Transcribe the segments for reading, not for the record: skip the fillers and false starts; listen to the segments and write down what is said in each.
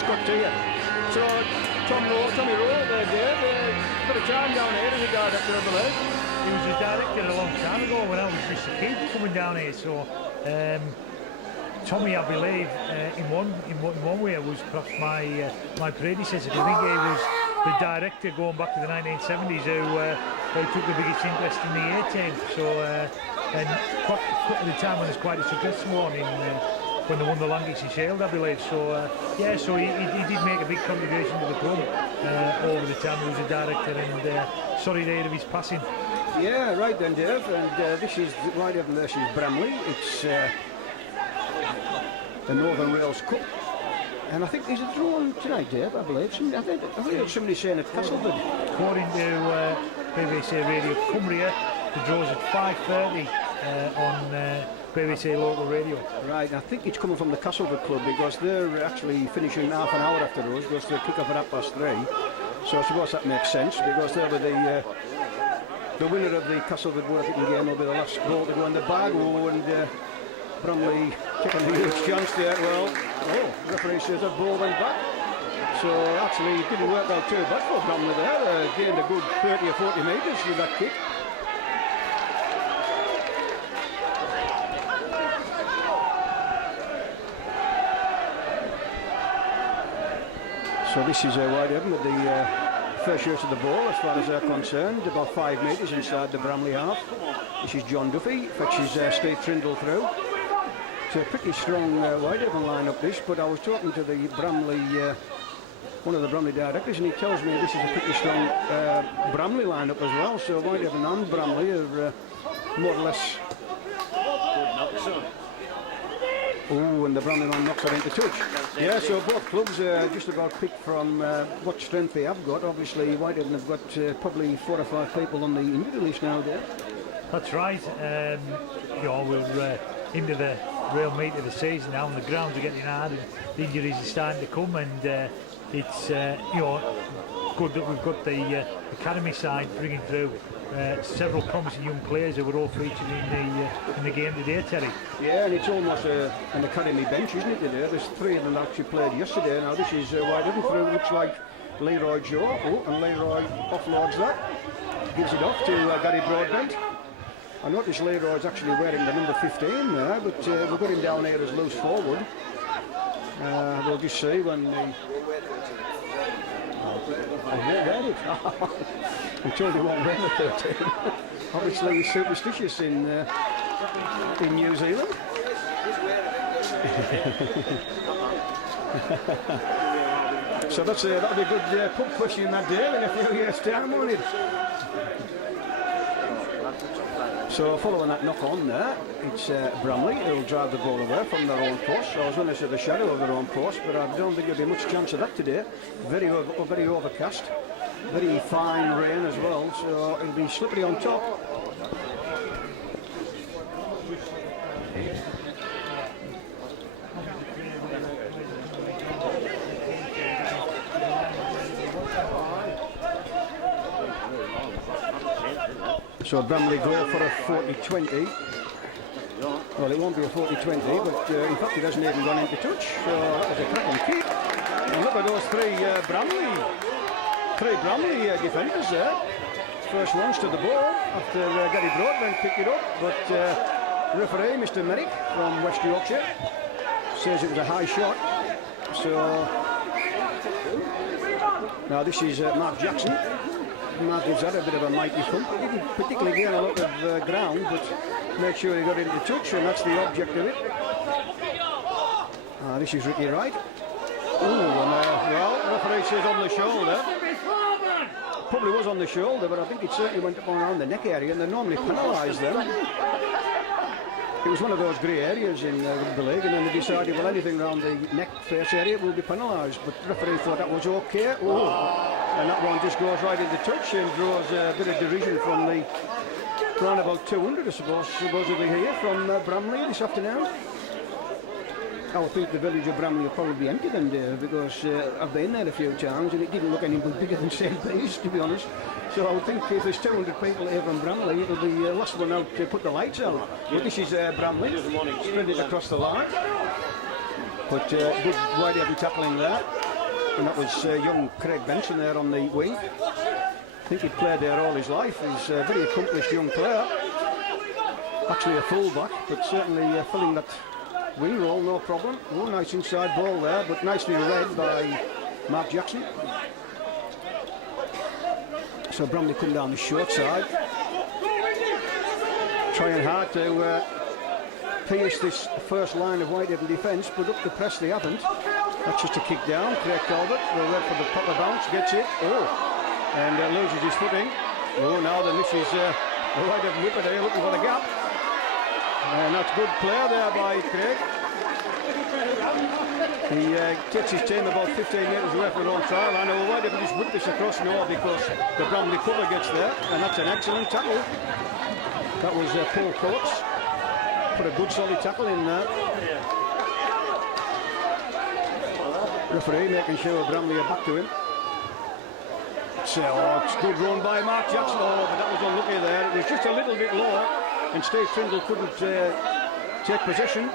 Scott to you. So, Tommy Rowe there, Dave, got a time down here as a director, I believe. He was a director a long time ago when I was just a kid coming down here. So, Tommy, I believe, in one way, was perhaps my predecessor. I think he was the director going back to the 1970s who took the biggest interest in the A-team. So, and at the time when it was quite a successful one when they won the Lancashire Shield, I believe. So, yeah, so he did make a big contribution to the club over the time he was a director, and sorry to hear of his passing. Yeah, right then, Dave, and this is Whitehaven versus Bramley. It's the Northern Rails Cup, and I think there's a draw on tonight, Dave, I believe. I heard somebody saying at Castleford. According to BBC Radio Cumbria, the draw's at 5:30 on BBC local radio. Right, I think it's coming from the Castleford club because they're actually finishing half an hour after us because they kick off at 3:30. So I suppose that makes sense because they'll be the winner of the Castleford Worthington game will be the last goal to go in the bag. And Bramley taking a huge chance there. Well, referee says that ball went back. So actually it didn't work out too bad for Bramley there. Gained a good 30 or 40 metres with that kick. So this is Whitehaven with the first shoot of the ball as far as they're concerned, about 5 metres inside the Bramley half. This is John Duffy, fetches Steve Trindle through. It's a pretty strong Whitehaven line-up this, but I was talking to the Bramley, one of the Bramley directors, and he tells me this is a pretty strong Bramley line-up as well, so Whitehaven and Bramley are more or less... Oh, and the Bramley man knocks it into touch. Yeah, so both clubs just about picked from what strength they have got. Obviously, Whitehaven have got probably 4 or 5 people on the injury list now there. That's right. You know, we're into the real meat of the season now, and the grounds are getting hard, and the injuries are starting to come, and it's you know, good that we've got the academy side bringing through several promising young players who were all featured in the game today, Terry. Yeah, and it's almost an academy bench, isn't it, today? There's 3 of them actually played yesterday. Now this is Whitehaven through, looks like Leroy Joe. Oh, and Leroy offloads that. Gives it off to Gary Broadbent. I noticed Leroy's actually wearing the number 15 there, but we've got him down here as loose forward. We'll just see when the... I won't wear it. I'm told he won't wear the 13. Obviously he's superstitious in New Zealand. So that'll be a good pub question that day in a few years' time, won't it? So following that knock on there, it's Bramley who'll drive the ball away from their own post. So I was going to say the shadow of their own post, but I don't think there'll be much chance of that today. Very overcast, very fine rain as well, so it'll be slippery on top. So Bramley go for a 40-20. Well, it won't be a 40-20, but in fact it hasn't even gone into touch. So that was a cracking kick. And look at those 3 Bramley defenders there. First ones to the ball after Gary Broadbent picked it up, but referee Mr. Merrick from West Yorkshire says it was a high shot. So now this is Mark Jackson. Mark gives that a bit of a mighty thump. He didn't particularly gain a lot of ground, but make sure he got into touch, and that's the object of it. This is Ricky Wright. Well, the referee says on the shoulder. Probably was on the shoulder, but I think it certainly went up around the neck area, and they normally penalise them. It was one of those grey areas in rugby league, and then they decided, well, anything around the neck face area will be penalised. But the referee thought that was okay. And that one just goes right into touch and draws a bit of derision from the around about 200, I suppose, supposedly here from Bramley this afternoon. I would think the village of Bramley will probably be empty then, Dave, because I've been there a few times and it didn't look any bigger than St. Peter's, to be honest. So I would think if there's 200 people here from Bramley, it'll be the last one out to put the lights out. But this is Bramley, spread it across the line. But good Whitehaven tackling there. And that was young Craig Benson there on the wing. I think he'd played there all his life. He's a very accomplished young player. Actually a full-back, but certainly filling that wing role, no problem. Oh, nice inside ball there, but nicely read by Mark Jackson. So Bramley come down the short side. Trying hard to pierce this first line of Whitehaven defence, but up the press they haven't. That's just a kick down. Craig Calvert will wait for the proper bounce, gets it. Oh, and loses his footing. Oh, now the miss is Whitehaven whipper there looking for the gap. And that's good play there by Craig. He gets his team about 15 metres away from the own try line. Well, Whitehaven just whip this across now because the Bramley cover gets there, and that's an excellent tackle. That was Paul Coates. Put a good solid tackle in there. Referee making sure Bramley are back to him. So it's good run by Mark Jackson. Oh, but that was unlucky there. It was just a little bit lower, and Steve Trindle couldn't take possession.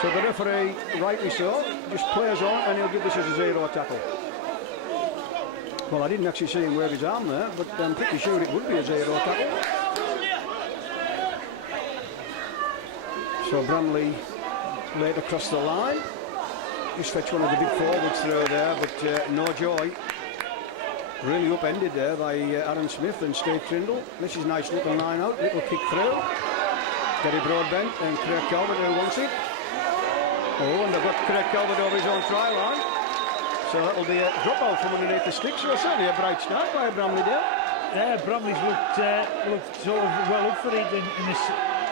So the referee, rightly so, just plays on, and he'll give this as a 0 tackle. Well, I didn't actually see him wave his arm there, but I'm pretty sure it would be a 0 tackle. So Bramley laid across the line. Just fetch one of the big forwards through there, but no joy. Really upended there by Aaron Smith and Steve Trindle. This is a nice little line out, little kick through. Gary Broadbent and Craig Calvert who wants it. Oh, and they've got Craig Calvert over his own try line. So that'll be a drop out from underneath the stick. So certainly a bright start by Bramley there. Yeah, Bramley's looked sort of well up for it, and is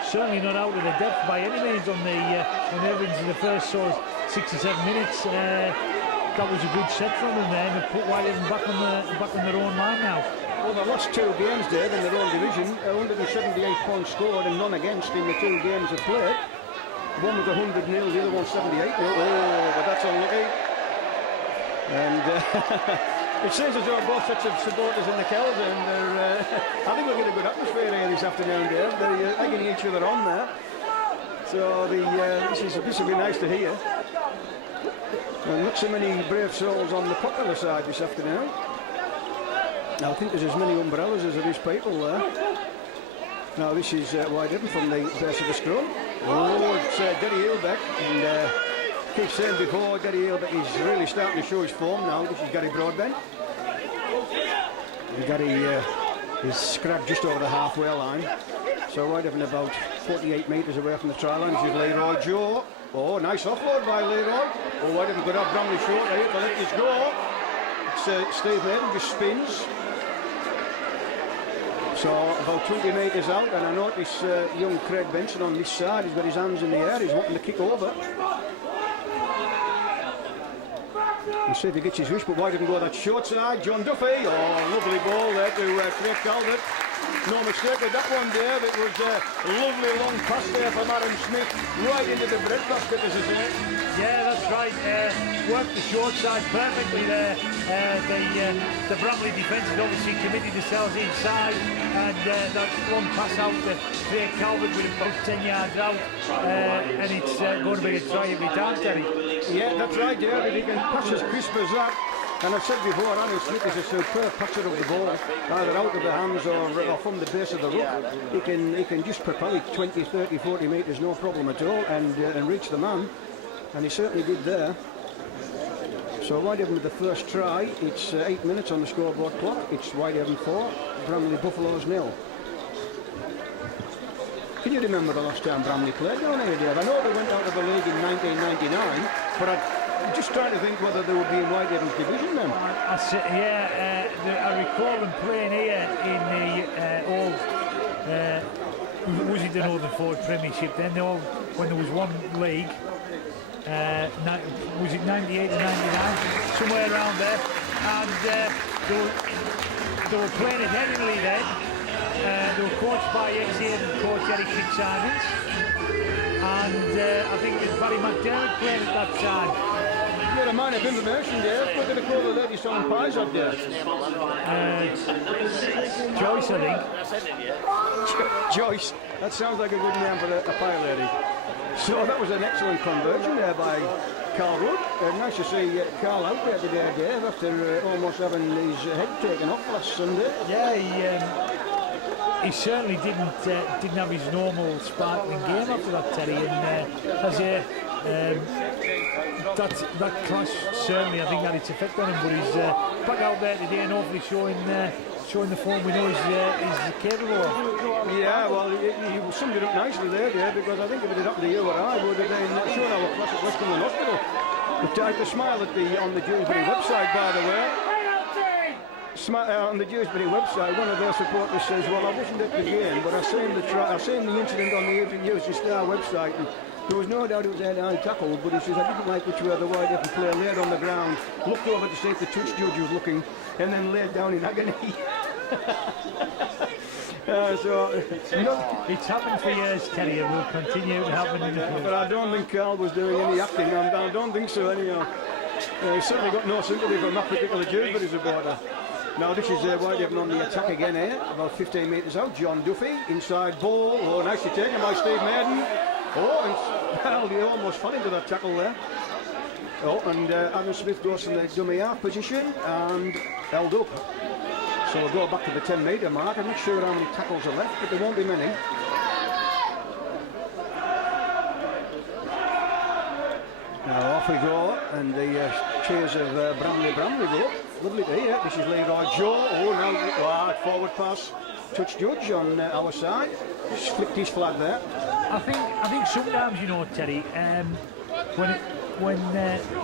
certainly not out of the depth by any means on the Evans in the first sort of 6 or 7 minutes. That was a good set from them there, and they put Whitehaven back on their own line now. Well, they lost 2 games there in their own division. 178 points scored and none against in the 2 games they played. One was 100-0, the other one 78-0. Oh, but that's unlucky. And it seems as though both sets of supporters in the Kells, and I think we'll get a good atmosphere here this afternoon, Dave. They're egging each other on there. So this will be nice to hear. And not so many brave souls on the popular side this afternoon. Now, I think there's as many umbrellas as there is people there. Now this is Whitehaven from the base of the scrum. Oh, it's Gary Hilbeck, and keep saying before, Gary Hilbeck is really starting to show his form now. This is Gary Broadbent. And Gary is scrapped just over the halfway line. So Whitehaven about 48 metres away from the try line. This is Leroy Joe. Oh, nice offload by Leroy. Oh, Whitehaven could have Bramley short here to let this go. It's Steve Maiden just spins. So about 20 metres out, and I notice young Craig Benson on this side. He's got his hands in the air. He's wanting to kick over. We'll see if he gets his wish, but Whitehaven go that short side. John Duffy. Oh, lovely ball there to Craig Calvert. No mistake with that one, Dave. It was a lovely long pass there from Aaron Smith, right into the breadbasket, as I say. Yeah, that's right. Worked the short side perfectly there. The Bramley defence had obviously committed themselves inside, and that long pass out to Craig Calvert with about 10 yards out, and it's going to be a try every time, Terry. Yeah, that's right, Dave. If he can pass as crisp as that. And I've said before, Aaron Smith is a superb passer of the ball, either out of the hands or from the base of the ruck. He can just propel it 20, 30, 40 metres, no problem at all, and reach the man. And he certainly did there. So Whitehaven with the first try. It's 8 minutes on the scoreboard clock. It's Whitehaven 4, Bramley Buffaloes 0. Can you remember the last time Bramley played down here, Dave? I know they went out of the league in 1999, but I'm just trying to think whether they would be in Whitehaven's division then. I recall them playing here in the old, was it the Northern Ford Premiership then? When there was one league, was it 98 or 99? Somewhere around there. And they were playing at Headingley then. They were coached by ex-Hayden coach Eric Fitzsimons. And I think it was Barry McDermott playing at that time. Yeah, a man of information there. What did they call the lady selling pies up there? Joyce, I think. Joyce. That sounds like a good name for a pie lady. So that was an excellent conversion there by Carl Wood. Nice to see Carl out there today, Dave, after almost having his head taken off last Sunday. Yeah, he certainly didn't have his normal sparkling game after that, Terry. And that clash certainly, I think, had its effect on him. But he's back out there today and hopefully showing the form we know he's capable of. Yeah, well, he summed it up nicely there, Dave, because I think if it had happened to you or I, would have been sure our class at Western Hospital. But I could smile on the Dewsbury website, by the way. On the Dewsbury website, one of their supporters says, well, I wasn't at the game, but I seen the incident on the Evening News Star website, and there was no doubt it was a head-on tackle, but he says, I didn't like which way the Whitehaven player laid on the ground, looked over to see if the touch judge was looking, and then laid down in agony. It's happened for years, Terry, and will continue to happen in the future. But I don't think Carl was doing any acting. I don't think so, anyhow. He's certainly got no sympathy for that particular Dewsbury supporter. Now this is Whitehaven on the attack again here, about 15 metres out. John Duffy, inside ball. Oh, nicely taken by Steve Maiden. Oh, and well, he almost fell into that tackle there. Oh, and Adam Smith goes from the dummy half position and held up. So we'll go back to the 10-metre mark. I'm not sure how many tackles are left, but there won't be many. Now off we go, and the cheers of Bramley go up. Lovely to hear. This is Leroy Joe. Oh, now forward pass. Touch judge on our side. Just flicked his flag there. I think sometimes, you know, Terry, when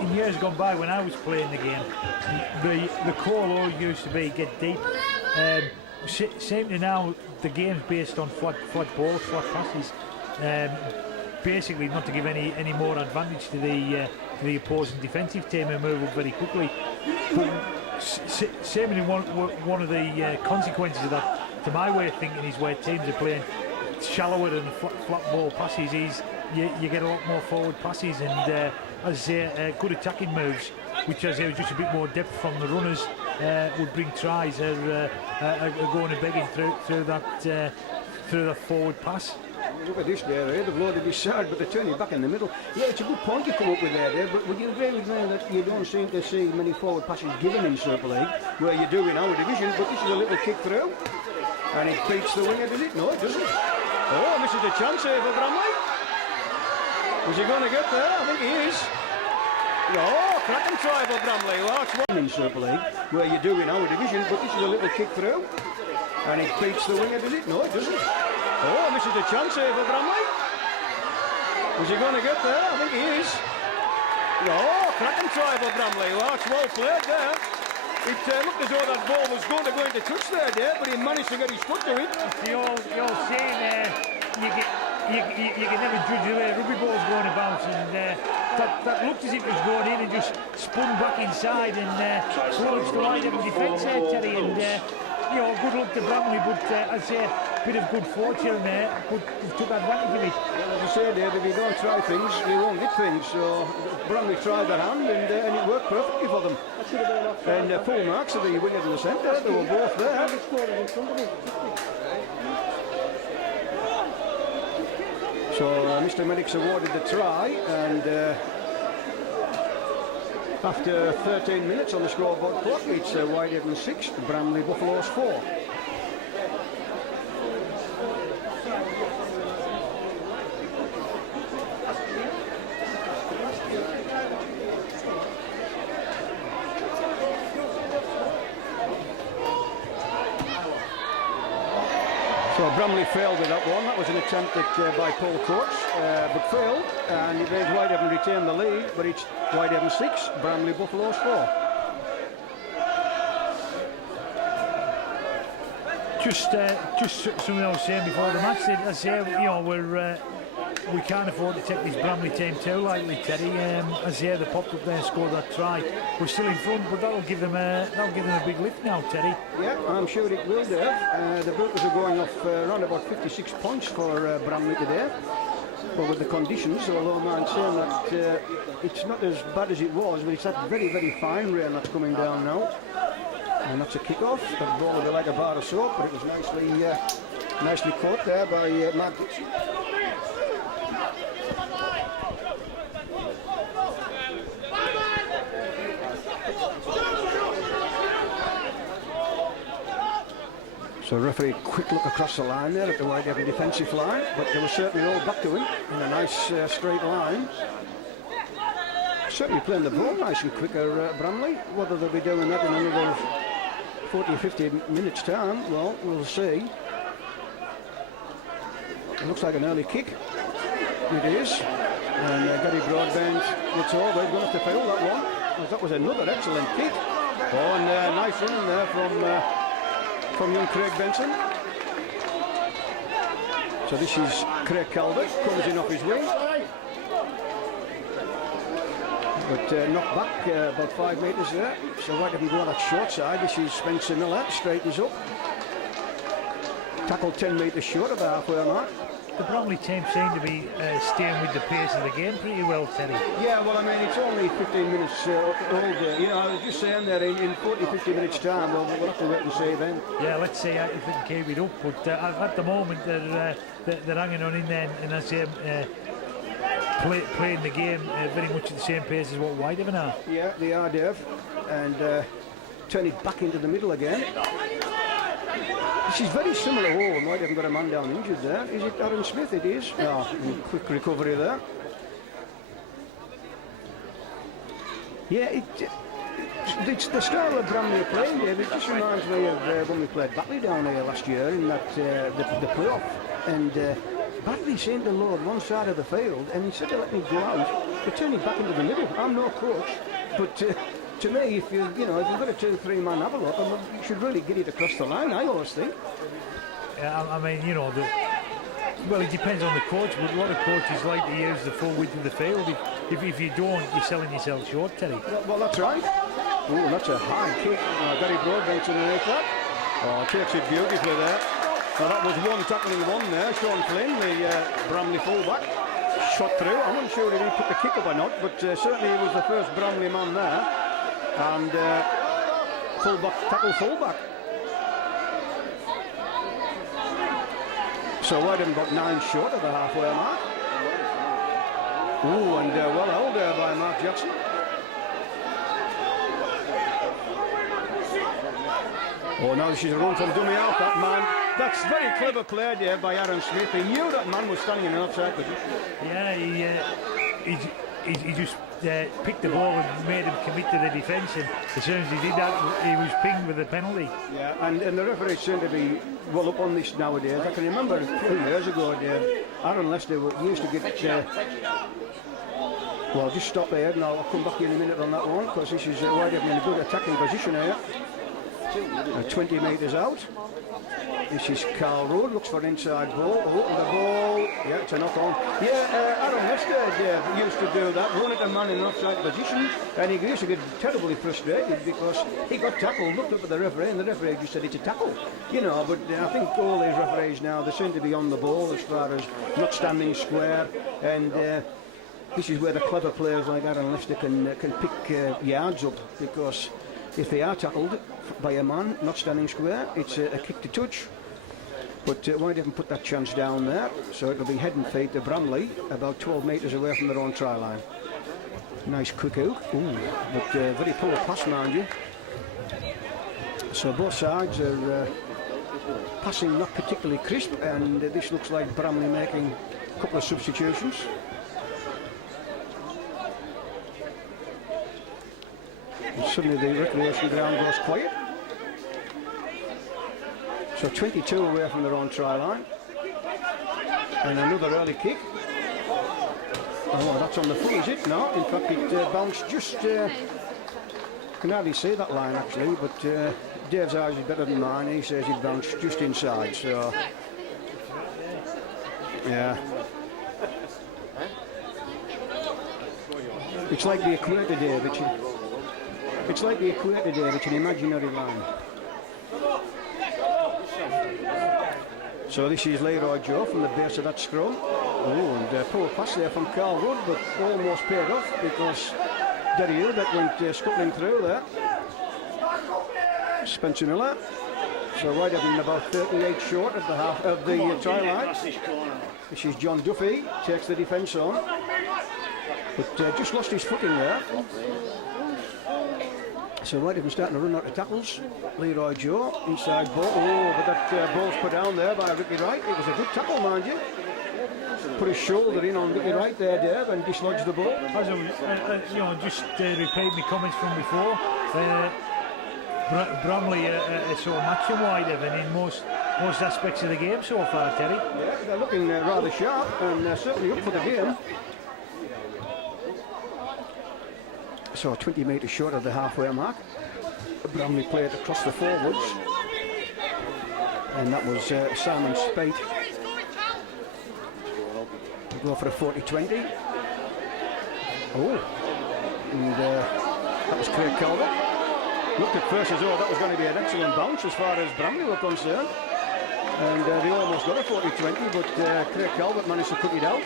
in years gone by when I was playing the game, the call always used to be get deep. Same to now, the game's based on flat balls, flat passes. Basically, not to give any more advantage to the opposing defensive team and move up very quickly. But seemingly one of the consequences of that, to my way of thinking, is where teams are playing shallower than flat ball passes. You get a lot more forward passes and, as I say, good attacking moves, which, as there was just a bit more depth from the runners, would bring tries. Are going and begging through that forward pass. Look at this there, they've loaded this side, but they're turning back in the middle. Yeah, it's a good point you come up with there, but would you agree with me that you don't seem to see many forward passes given in Super League, where you do in our division, but this is a little kick through, and it beats the winger, does it? No, it doesn't. Oh, and this is a chance here for Bramley. Was he going to get there? I think he is. Oh, cracking try for Bramley. Well, that's one in Super League, where you do in our division, but this is a little kick through, and it beats the winger, does it? No, it doesn't. Oh, and this is a chance here for Bramley. Was he going to get there? I think he is. Oh, cracking try for Bramley. Well, that's well played there. It looked as though that ball was going to go into touch there, Dave, but he managed to get his foot to it. The old saying, you can never judge the way rugby ball's going about, and that looked as if it was going in and just spun back inside and slowed the line of the defence there, Terry. And you know, good luck to Bramley, but I'd say a bit of good fortune there, but took advantage of it. Well, as I say, Dave, if you don't try things, you won't get things. So Bramley tried their hand, and it worked perfectly for them. And full marks of the winner in the centre, they were both there. So Mr. Medic's awarded the try, and after 13 minutes on the scoreboard clock, it's Whitehaven 6, Bramley Buffaloes 4. So Bramley failed with that one. That was an attempt by Paul Coates, but failed, and it made Whitehaven retain the lead, but it's Whitehaven 6, Bramley Buffaloes 4. Just something I was saying before the match. I say, you know, we can't afford to take this Bramley team too lightly, Teddy. As they popped up there and scored that try, we're still in front, but that'll give them a big lift now, Teddy. Yeah, I'm sure it will do. The Brokers are going off around about 56 points for Bramley today. But with the conditions, although I'm saying that it's not as bad as it was, but it's that very, very fine rain that's coming down now. And that's a kick-off. That ball would be like a bar of soap, but it was nicely caught there by Mark. So referee, quick look across the line there at the Whitehaven defensive line, but they were certainly all back to him in a nice straight line. Certainly playing the ball nice and quicker, Bramley. Whether they'll be doing that in another 40 or 50 minutes time, well, we'll see. It looks like an early kick. It is. And Gary Broadbent, it's all. They're going to have to foul that one, because that was another excellent kick. Oh, and nice run there from young Craig Benson. So this is Craig Calvert, comes in off his wing. But knocked back about 5 metres there. So Whitehaven go on that short side. This is Spencer Miller, straightens up. Tackled 10 metres short of the halfway mark. The Bramley team seem to be staying with the pace of the game pretty well, Terry. Yeah, well, I mean, it's only 15 minutes old. You know, I was just saying that in 40, 50 minutes time, we'll have to wait and see then. Yeah, let's see if they can keep it up. But at the moment, they're hanging on in there, and as they playing the game very much at the same pace as what Whitehaven are. Yeah, they are, Dave. And turn it back into the middle again. This is very similar. Oh, might have got a man down injured there. Is it Aaron Smith? It is. Oh, quick recovery there. Yeah, it's the style of Bramley are playing, Dave. It just reminds me of when we played Batley down here last year in that the playoff. And Batley seemed to load one side of the field, and instead of letting me go out, they turn it back into the middle. I'm no coach, but to me, if you've got a 2-3 man have a look, you should really get it across the line, I always think. Yeah, I mean, you know, well, it depends on the coach, but a lot of coaches like to use the full width of the field. If you don't, you're selling yourself short, Terry. Well, that's right. Oh, that's a high kick. Gary Broadbent underneath that. Oh, takes it beautifully there. Now that was one tackling one there. Sean Flynn, the Bramley fullback, shot through. I'm not sure if he put the kick up or not, but certainly he was the first Bramley man there. And fullback tackle fullback. So Whitehaven got 9 short of the halfway mark. Ooh, and well held there by Mark Jackson. Oh, now she's a run from dummy out, that man. That's very clever play there by Aaron Smith. He knew that man was standing in an outside position. Yeah, he just picked the ball and made him commit to the defence, and as soon as he did that, he was pinged with a penalty. Yeah, and the referees seem to be well up on this nowadays. I can remember a few years ago, Aaron Lester used to get... well, just stop there, and I'll come back in a minute on that one, because this is Whitehaven in a good attacking position here. 20 metres out. This is Carl Road, looks for an inside ball. Oh, and the ball, yeah, it's a knock on. Yeah, Aaron Lester used to do that, run at a man in an offside position, and he used to get terribly frustrated because he got tackled, looked up at the referee, and the referee just said it's a tackle. You know, but I think all these referees now, they seem to be on the ball as far as not standing square, and this is where the clever players like Aaron Lester can pick yards up, because if they are tackled by a man not standing square, it's a kick to touch. But Whitehaven put that chance down there, so it'll be head and feet to Bramley, about 12 metres away from their own try line. Nice quick hook, but very poor pass, mind you. So both sides are passing not particularly crisp, and this looks like Bramley making a couple of substitutions. And suddenly the recreation ground goes quiet. So 22 away from their own try line. And another early kick. Oh, that's on the full, is it? No, in fact it bounced just... can hardly see that line actually, but Dave's eyes is better than mine. He says it bounced just inside, so... yeah. It's like the equator, Dave. It's like the equator, Dave. It's an imaginary line. So this is Leroy Joe from the base of that scrum. Oh, and poor pass there from Carl Rudd, but almost paid off because Derry Hill that went scuttling through there. Spencer Miller. So Whitehaven about 38 short of the half of the try line. This is John Duffy, takes the defence on, but just lost his footing there. So Whitehaven starting to run out of tackles. Leroy Joe, inside ball. Oh, but that ball's put down there by Ricky Wright. It was a good tackle, mind you. Put his shoulder in on Ricky Wright there, Dave, and dislodged the ball. As just repeat my comments from before. Bramley are sort of matching Whitehaven in most aspects of the game so far, Terry. Yeah, they're looking rather sharp and certainly up for the game. So 20 metres short of the halfway mark. Bramley played across the forwards, and that was Simon Spate to go for a 40-20. Oh, and that was Craig Calvert. Looked at first as though that was going to be an excellent bounce as far as Bramley were concerned, and they almost got a 40-20, but Craig Calvert managed to cut it out.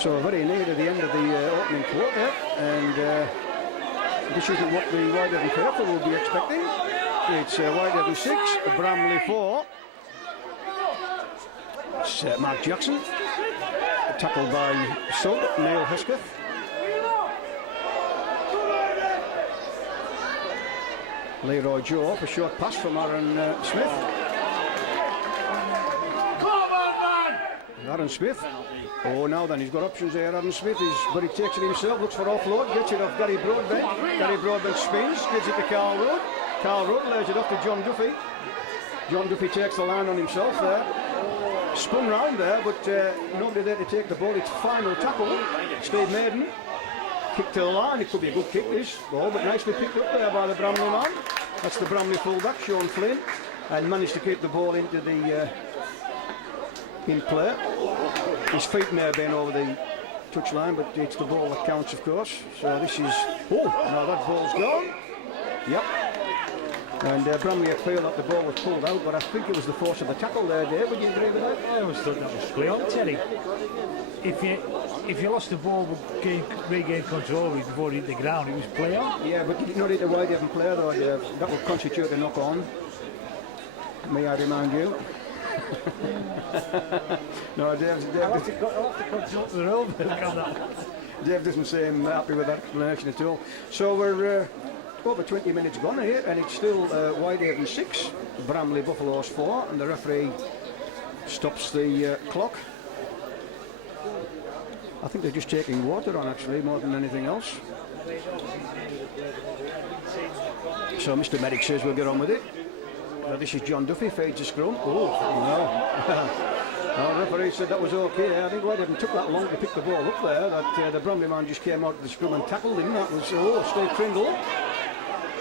So very near to the end of the opening quarter, and this isn't what the Whitehaven faithful will be expecting. It's Whitehaven 6, Bramley 4. It's Mark Jackson, tackled by sub Neil Hesketh. Leroy Joe off a short pass from Aaron Smith. Aaron Smith. Oh, now then, he's got options there, Aaron Smith, but he takes it himself, looks for offload, gets it off Gary Broadbent. Gary Broadbent spins, gives it to Carl Road. Carl Road lays it off to John Duffy. John Duffy takes the line on himself there. Spun round there, but nobody there to take the ball. It's final tackle. Steve Maiden. Kick to the line, it could be a good kick, this ball, but nicely picked up there by the Bramley man. That's the Bramley fullback, Sean Flynn, and managed to keep the ball into the in play. His feet may have been over the touchline, but it's the ball that counts, of course. So this is, oh, now that ball's gone. Yep. And Bramley feel that the ball was pulled out, but I think it was the force of the tackle there, Dave. Would you agree with that? I always thought that was play on, Terry. If you lost the ball but regained control of it before it hit the ground, it was play on. Yeah, but you did not hit the Whitehaven player though, Dave. That would constitute a knock on. May I remind you? No, Dave I'll have to consult the rule book on that. Dave doesn't seem happy with that explanation at all. So we're over 20 minutes gone here, and it's still Whitehaven 6, Bramley Buffaloes 4, and the referee stops the clock. I think they're just taking water on, actually, more than anything else. So Mr. Merrick says we'll get on with it. This is John Duffy, fades the scrum. Oh, no. No, the referee said that was okay. I think Whitehaven took that long to pick the ball up there, that the Bramley man just came out of the scrum and tackled him. That was, Steve Kringle.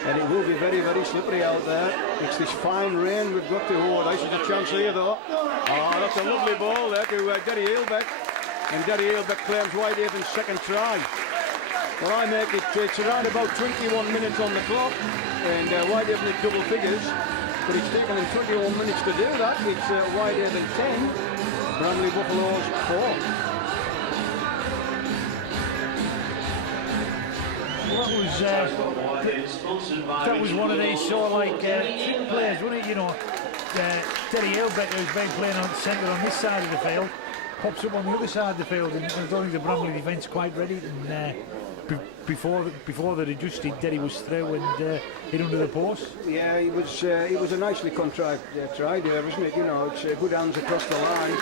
And it will be very, very slippery out there. It's this fine rain we've got to hold. This is a chance here, though. Oh, that's a lovely ball there to Derry Eelbeck. And Derry Eelbeck claims Whitehaven's second try. Well, I make it, it's around about 21 minutes on the clock. And Whitehaven at double figures. But it's taken them 21 minutes to do that. It's Whitehaven 10, Bramley Buffaloes 4. That was one of these sort of like trick plays, wasn't it? You know, Terry Eelbeck, who's been playing on centre on this side of the field, pops up on the other side of the field, and I don't think the Bramley defence quite ready. And before they adjusted, Derry was through and hit under the post. Yeah, it was a nicely contrived try there, isn't it? You know, it's good hands across the line,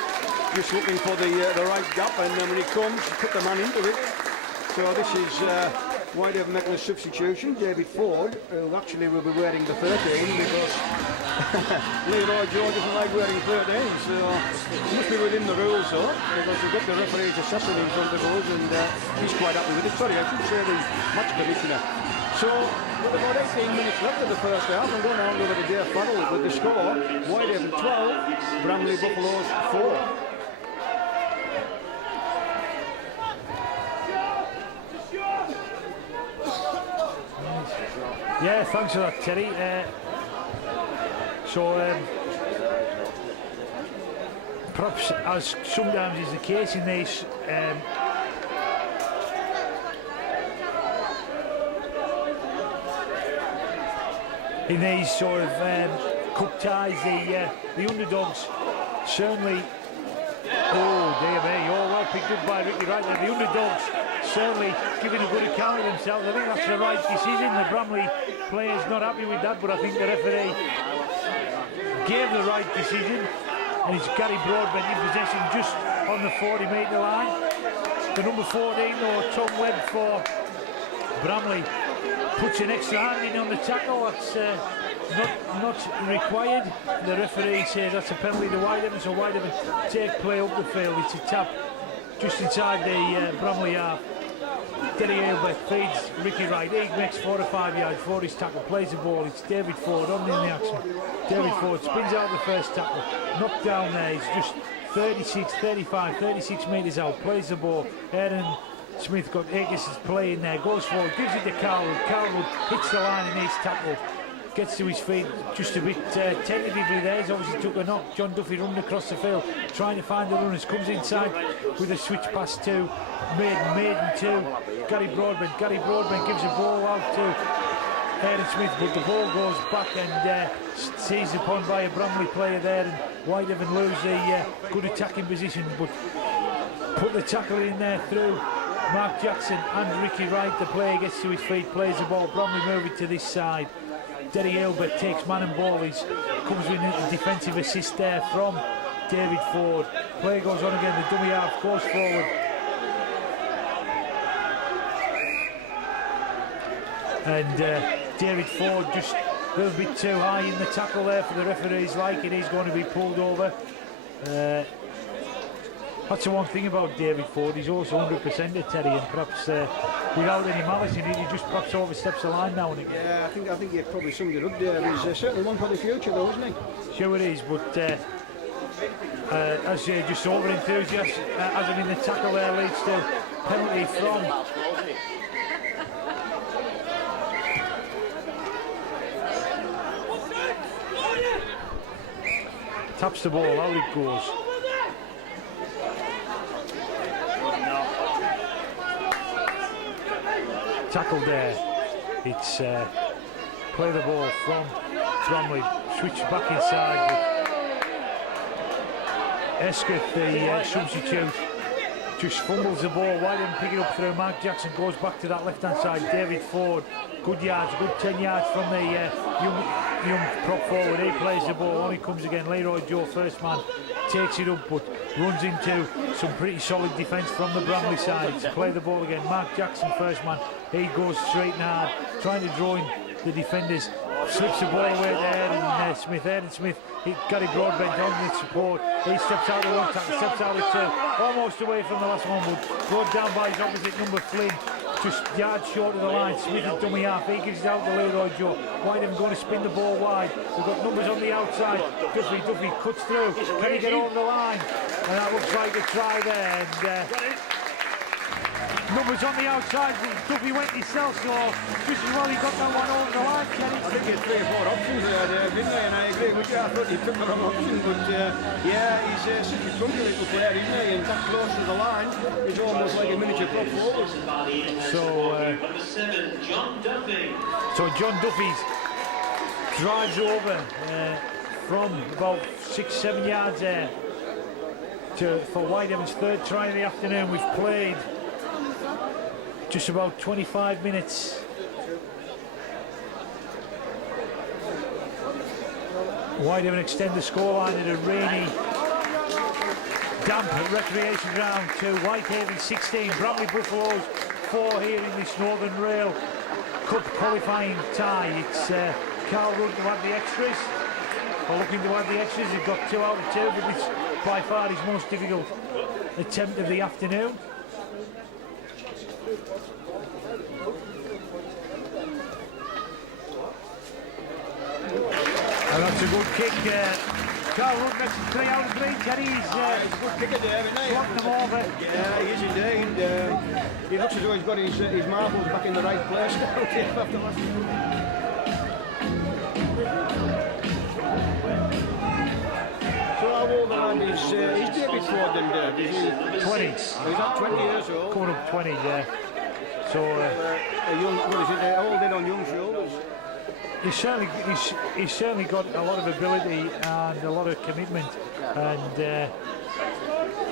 just looking for the right gap, and then when he comes, put the man into it. So this is Whitehaven making a substitution. David Ford, who actually will be wearing the 13 because Leroy Joe doesn't like wearing 13, so he must be within the rules though, because we've got the referee's assessor in front of us, and he's quite happy with it. Sorry, I should say the match commissioner. So with about 18 minutes left of the first half, I'm going to hand over to Dave Farrell with the score: Whitehaven 12, Bramley Buffaloes 4. Yeah, thanks for that, Terry. Perhaps, as sometimes is the case in these sort of cup ties, the underdogs certainly. Oh dear me! Oh, well picked up by Ricky right there. The underdogs certainly giving a good account of themselves. I think that's the right decision. The Bramley players not happy with that, but I think the referee gave the right decision. And it's Gary Broadbent in possession just on the 40-metre line. The number 14, though, Tom Webb for Bramley, puts an extra hand in on the tackle. That's not required. The referee says that's a penalty to Whitehaven, so Whitehaven take play up the field. It's a tap just inside the Bramley half. Derry Ailbert feeds Ricky Wright. He makes 4 or 5 yards for his tackle, plays the ball. It's David Ford on in the action. David Ford spins out the first tackle, knocked down there. He's just 36 metres out, plays the ball. Aaron Smith got Akers' play in there, goes forward, gives it to Carlwood. Carlwood hits the line and he's tackled. Gets to his feet just a bit tentatively there. He's obviously took a knock. John Duffy running across the field, trying to find the runners. Comes inside with a switch pass to Maiden to Gary Broadbent. Gary Broadbent gives the ball out to Aaron Smith, but the ball goes back and seized upon by a Bramley player there, and Whitehaven lose the good attacking position, but put the tackle in there through Mark Jackson and Ricky Wright. The player gets to his feet, plays the ball. Bramley move it to this side. Derry Ailbert takes man and ball. He comes with a defensive assist there from David Ford. Play goes on again. The dummy half goes forward. And David Ford just a little bit too high in the tackle there for the referee's liking. He's going to be pulled over. That's the one thing about David Ford. He's also 100% a Terry, and perhaps without any malice in it, he just perhaps oversteps the line now and again. Yeah, I think you probably summed it up there. He's certainly one for the future, though, isn't he? Sure it is, but as just over enthusiastic as him in the tackle there leads to penalty from taps the ball, out it goes. Tackle there. It's play the ball from Bramley, switch back inside with Escott, the substitute, just fumbles the ball. Whitehaven pick it up through Mark Jackson, goes back to that left hand side. David Ford, good yards, good 10 yards from the young prop forward. He plays the ball, on he comes again. Leroy Joe, first man, takes it up but runs into some pretty solid defence from the Bramley side. To play the ball again, Mark Jackson, first man, he goes straight and hard, trying to draw in the defenders, slips the ball away there, and Aaron Smith, Gary Broadbent on the support. He steps out of one tackle, steps out of two, almost away from the last one, but brought down by his opposite number, Flynn, just yards short of the line. Smith is dummy half, he gives it out to Leroy Joe. Whitehaven going to spin the ball wide. We've got numbers on the outside. Duffy cuts through. Can he get over the line? And that looks like a try there. And numbers on the outside. Duffy went himself, so just as well he got that one over the line, Kenny. I think he had 3 or 4 options there, didn't he? And I agree with you. I thought he took the wrong option, but yeah, he's such a chunky little player, isn't he? And that close to the line, he's almost like a miniature prop forward. So John Duffy drives over from about 6-7 yards there for Whitehaven's third try of the afternoon. We've played just about 25 minutes. Whitehaven extend the scoreline at a rainy, damp recreation ground to Whitehaven 16, Bramley Buffaloes 4 here in this Northern Rail Cup qualifying tie. It's Carl Rudd who had the extras, or looking to add the extras. He's got 2 out of 2, but it's by far his most difficult attempt of the afternoon. And that's a good kick. Carl Rudd makes 3 out of 3. Terry's he's a good kicker there, isn't he? slotting them over. Yeah, he is indeed. He looks as though he's got his marbles back in the right place after last So how old the man is David Ford then, Dave? Is he 20. He's at 20 years old. Coming up 20, yeah. So A young, what is it? All dead on young shoulders. he's certainly got a lot of ability and a lot of commitment, and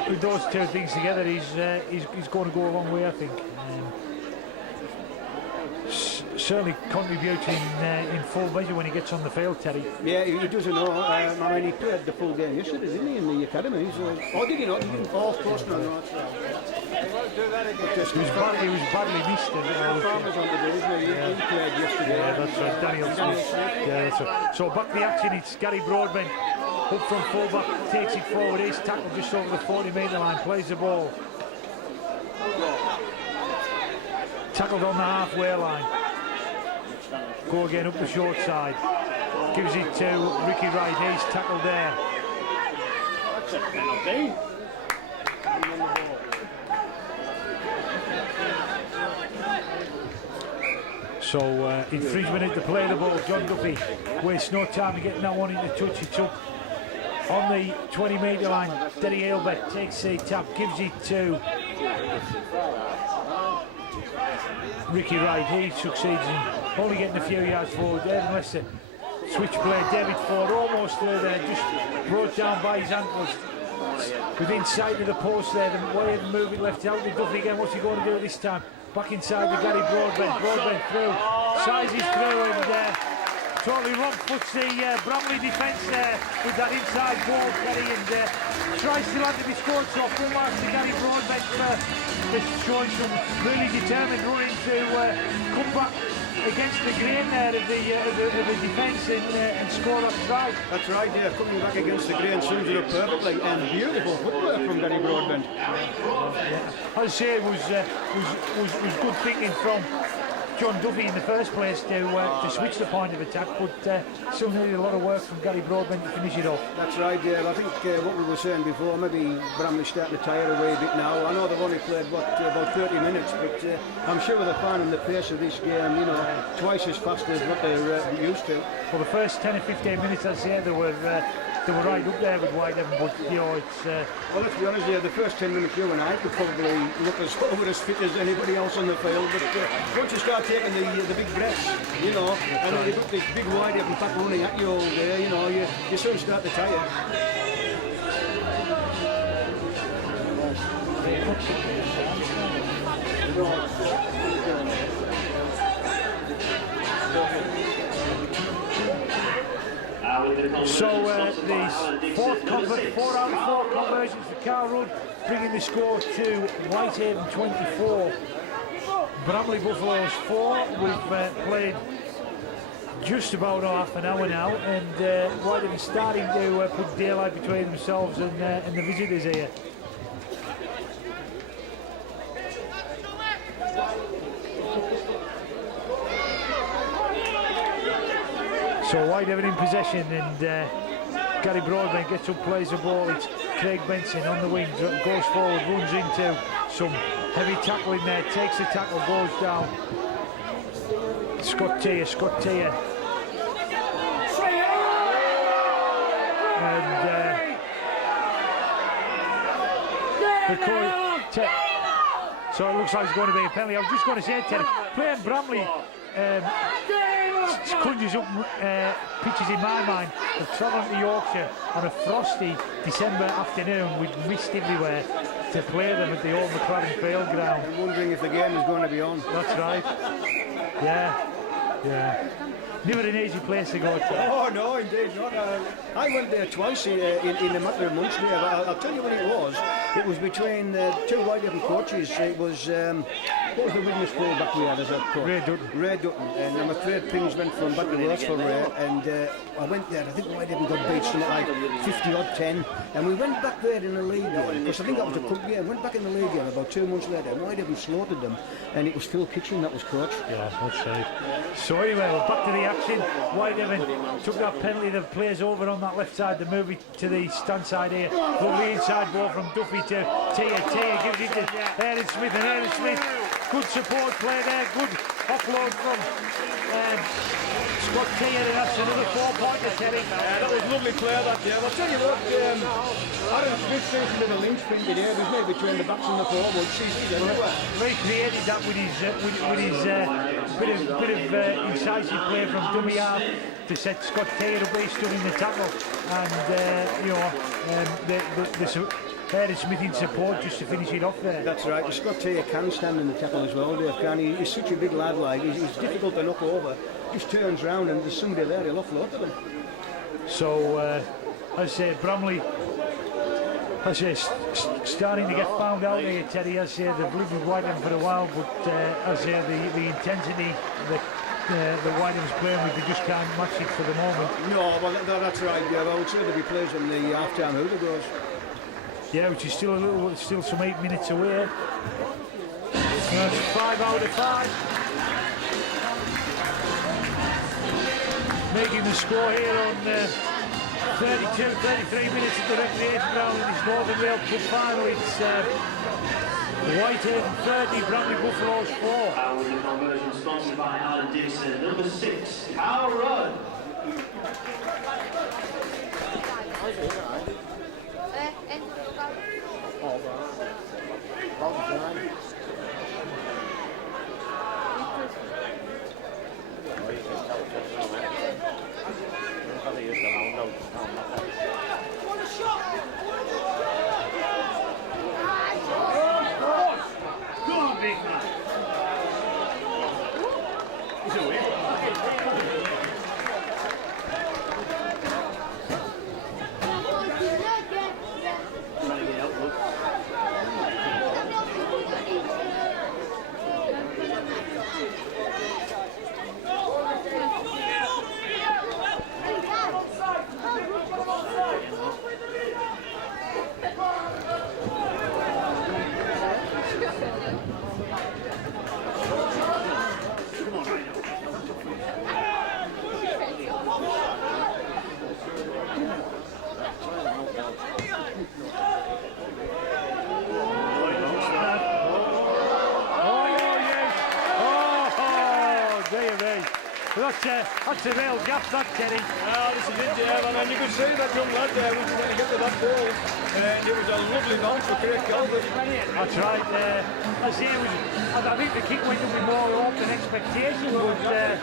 with those 2 things together, he's going to go a long way, I think. Certainly contributing in full measure when he gets on the field, Terry. Yeah, he doesn't know. I mean, he played the full game yesterday, didn't he, in the academy? So, oh, did he not? He didn't. Oh, of course not. No, that's right. He was badly missed. Farmer's on the day, isn't he? He played yesterday. Yeah, that's right. Daniel Smith. Yeah, that's right. So back the action. It's Gary Broadbent up from full-back, takes it forward. He's tackled just over the 40-metre line. Plays the ball. Tackled on the halfway line. Go again up the short side. Gives it to Ricky Wright. He's tackled there. That's a penalty. So infringement to play the ball. John Duffy wastes no time in getting that one into touch. It's up on the 20-metre line. Derry Ailbeck takes a tap, gives it to Ricky Wright. He succeeds in only getting a few yards forward. David Lester, switch play. David Ford almost there, just brought down by his ankles. Within sight of the post there, the Whitehaven moving left out to Duffy again. What's he going to do this time? Back inside to Gary Broadbent. Broadbent through, sizes through, and totally wrong puts the Bramley defence there with that inside ball, Gary, and tries to land to be scored. So full marks to Gary Broadbent for showing some really determined running to come back against the grain there of the defence and score that try. That's right, yeah, coming back against the grain, sums it up perfectly, and beautiful footwork from Gary Broadbent. Yeah. I'd say it was good thinking from John Duffy in the first place to switch the point of attack, but still needed a lot of work from Gary Broadbent to finish it off. That's right, yeah. I think what we were saying before, maybe Bramley starting to tire away a bit now. I know they've only played about 30 minutes, but I'm sure they're finding the pace of this game, you know, twice as fast as what they're used to. Well, the first 10 or 15 minutes, I'd say they were right up there with Whitehaven, but you know, it's. Well, let's be honest, yeah, the first 10 minutes you and I could probably look as over as fit as anybody else on the field, but once you start taking the big breaths, you know, and then you've got this big Whitehaven pack running at you all day, you know, you soon start to tire. So the four out of four conversions for Carl Rudd, bringing the score to Whitehaven 24, Bramley Buffaloes 4. We've played just about half an hour now, and Whitehaven starting to put daylight between themselves and the visitors here. So Whitehaven in possession, and Gary Broadbent gets up, plays the ball. It's Craig Benson on the wing, goes forward, runs into some heavy tackling there, takes the tackle, goes down. Scott Tier. And so it looks like it's going to be a penalty. I was just going to say, Terry, playing Bramley conjures up pitches in my mind of travelling to Yorkshire on a frosty December afternoon with mist everywhere to play them at the old McLaren Field ground. I'm wondering if the game is going to be on. That's right. Yeah. Never an easy place to go to. Oh no, indeed not. I went there twice in a matter of months there. I'll tell you when it was. It was between two Whitehaven coaches. It was what was the biggest full-back we had as a coach? Ray Dutton. And I'm afraid things went from bad to worse for Ray. And I went there. I think Whitehaven got beat something like 50-10. And we went back there in the league game, because I think that was a cup game. Went back in the league game about 2 months later, and Whitehaven slaughtered them. And it was Phil Kitchen that was coach. Yeah, that's right. So anyway, we're back to the action. Whitehaven took that penalty. The players over on that left side. They move it to the stand side here. Lovely inside ball from Duffy to Tia. Tia gives it to Aaron Smith, and Aaron Smith, good support play there. Good offload from Scott Tia, and that's another 4-pointer, Terry. That was lovely play that day. I'll tell you what, Aaron Smith seems to be the linchpin today, isn't he, between the backs and the forwards. He's everywhere. He created that with his bit of incisive play from dummy half to set Scott Taylor up. He stood in the tackle, and Smith in support just to finish it off there. That's right. Scott Taylor can stand in the tackle as well, Dave, can he? He's such a big lad, like, he's difficult to knock over. Just turns round and there's somebody there, he'll offload to them. So, as I say, Bramley, as I say, starting to get found out here, Teddy. As I say, they've lived with Whitehaven for a while, but as I say, the intensity that the Whitehaven's playing with, they just can't match it for the moment. No, well, that's right, yeah. I would say there'll be players in the half-time hooter goes. Yeah, which is still some 8 minutes away. That's 5 out of 5. Making the score here on 33 minutes at the recreation ground in this Northern Rail Cup final. It's Whitehaven 30, Bramley Buffaloes 4. With the conversion sponsored by Alan Dixon. Number 6, Carl Rudd. That's a real gap, that, Teddy. This is it, yeah, and you could see that young lad there was trying to get to that ball, and it was a lovely bounce for Craig Calvert. That's right. I think the kick went to be more off than expectation, but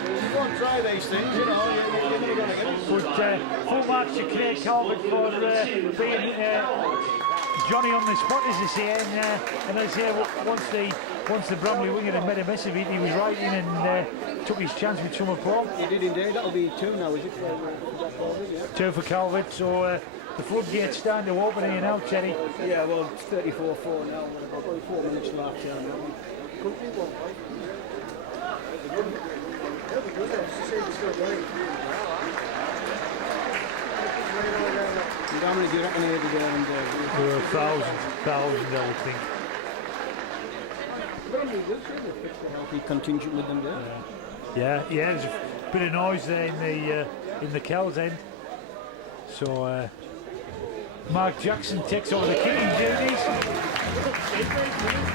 You won't try these things, you know, you're never going to get it. Full marks to Craig Calvert for being Johnny on the spot, as they say, and as I say, once the Bramley winger had made a mess of it, he was right in and took his chance with some applause. He did indeed. That'll be 2 now, is it? For Calvert, yeah. 2 for Calvert, so the floodgates starting to open here now, Teddy. Yeah, well, it's 34-4 now. I've got 4 minutes left here now. Country won't play. How many do you reckon here today? There are thousands, I would think. Healthy contingent with them there. Yeah, there's a bit of noise there in the Kells end. So Mark Jackson takes over the kicking duties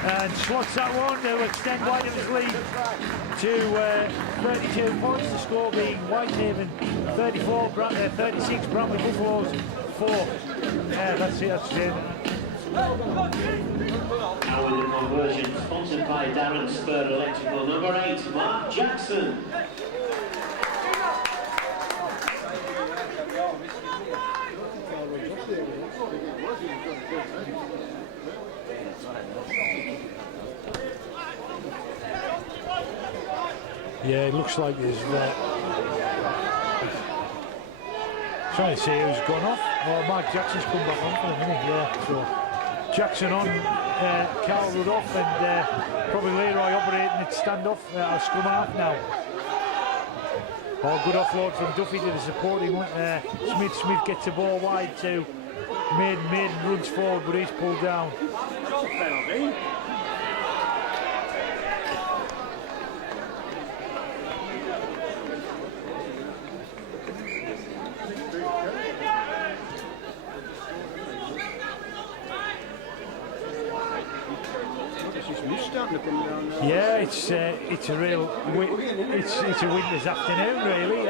and slots that one to extend Whitehaven's lead to 32 points. The score being Whitehaven 34, 36, Bramley Buffaloes 4. Yeah, that's it. Now with the conversion sponsored by Darren Spur Electrical. Number 8, Mark Jackson. Yeah, it looks like there's trying to see who's gone off. Oh, Mark Jackson's come back on for a minute, yeah. So Jackson on, Carl Rudd off, and probably Leroy operating at standoff, scrum half now. Oh, good offload from Duffy to the supporting Smith. Smith gets the ball wide to Maiden runs forward, but he's pulled down. Yeah, it's a real it's a winter's afternoon really.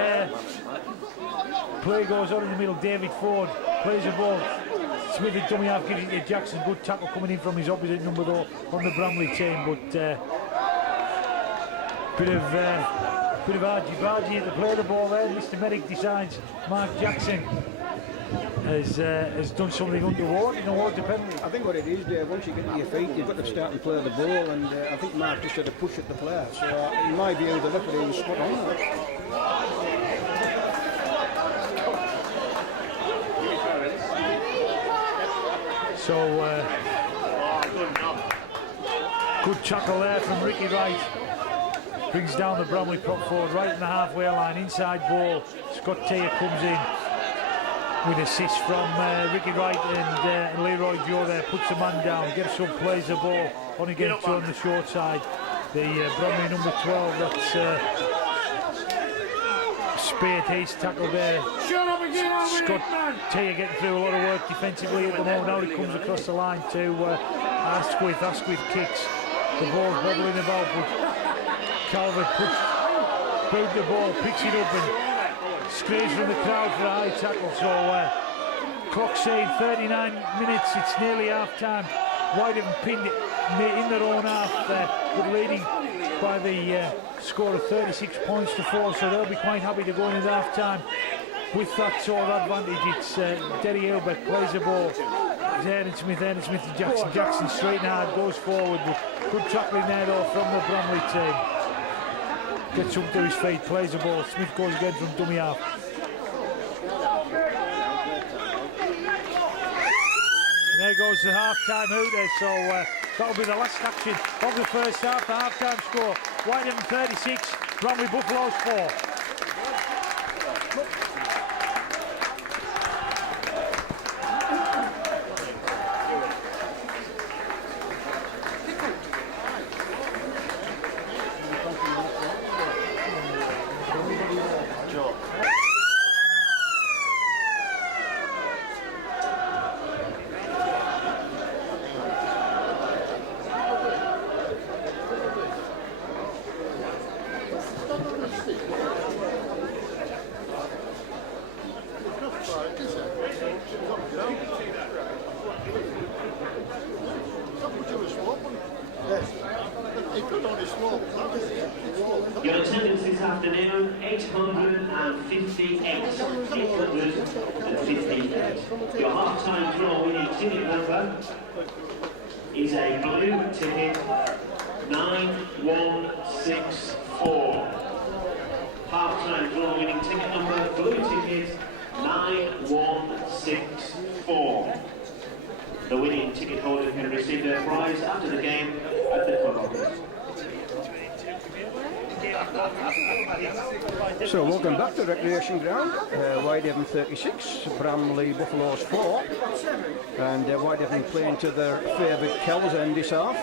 Play goes on in the middle. David Ford plays the ball. Smith at dummy half gives it to Jackson. Good tackle coming in from his opposite number though on the Bramley team, but bit of argy-bargy to play the ball there. Mr. Merrick decides Mark Jackson has done something untoward in the water penalty. I think what it is, Dave, once you get to your feet, you've got to start and play the ball, and I think Mark just had a push at the player. So, in my view, the referee was spot on there. So, good tackle there from Ricky Wright. Brings down the Bramley prop forward right in the halfway line, inside ball. Scott Taylor comes in with assist from Ricky Wright, and Leroy Joe there puts a man down, gets up, plays the ball on again to on the short side. The Bramley number 12, that's Spade Hayes tackle there. Scott Taylor getting through a lot of work defensively at the moment. Now he comes across the line to Asquith. Asquith kicks. The ball's bobbling about, but Calvert boot the ball, picks it up and screams from the crowd for a high tackle. So clock saying 39 minutes, it's nearly half time. Whitehaven pinned it in their own half there, but leading by the score of 36 points to 4, so they'll be quite happy to go into half time with that sort of advantage. It's Derry Hilbeck plays the ball. It's Aaron Smith to Jackson. Jackson straight and hard, goes forward, but good tackling there though from the Bramley team. Gets up to his feet, plays the ball. Smith goes again from dummy half. And there goes the half-time out there, so that'll be the last action of the first half. The half-time score, Whitehaven 36, Bramley Buffaloes 4. Your attendance this afternoon, 858. 858. Your half-time draw winning ticket number is a blue ticket, 9164. Half-time draw winning ticket number, blue ticket, 9164. The winning ticket holder can receive their prize after the game at the club office. So welcome back to the recreation ground. Whitehaven 36, Bramley Buffaloes 4, and Whitehaven playing to their favourite Kells end this half.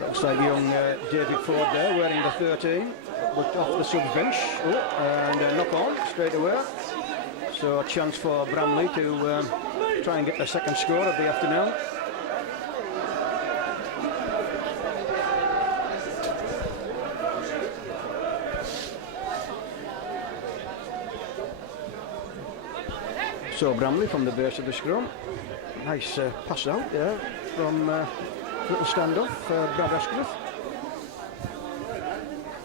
Looks like young David Ford there wearing the 13, but off the subs bench. And a knock on straight away. So a chance for Bramley to try and get the second score of the afternoon. So Bramley from the base of the scrum. Nice pass out there from little standoff, Brad Asquith.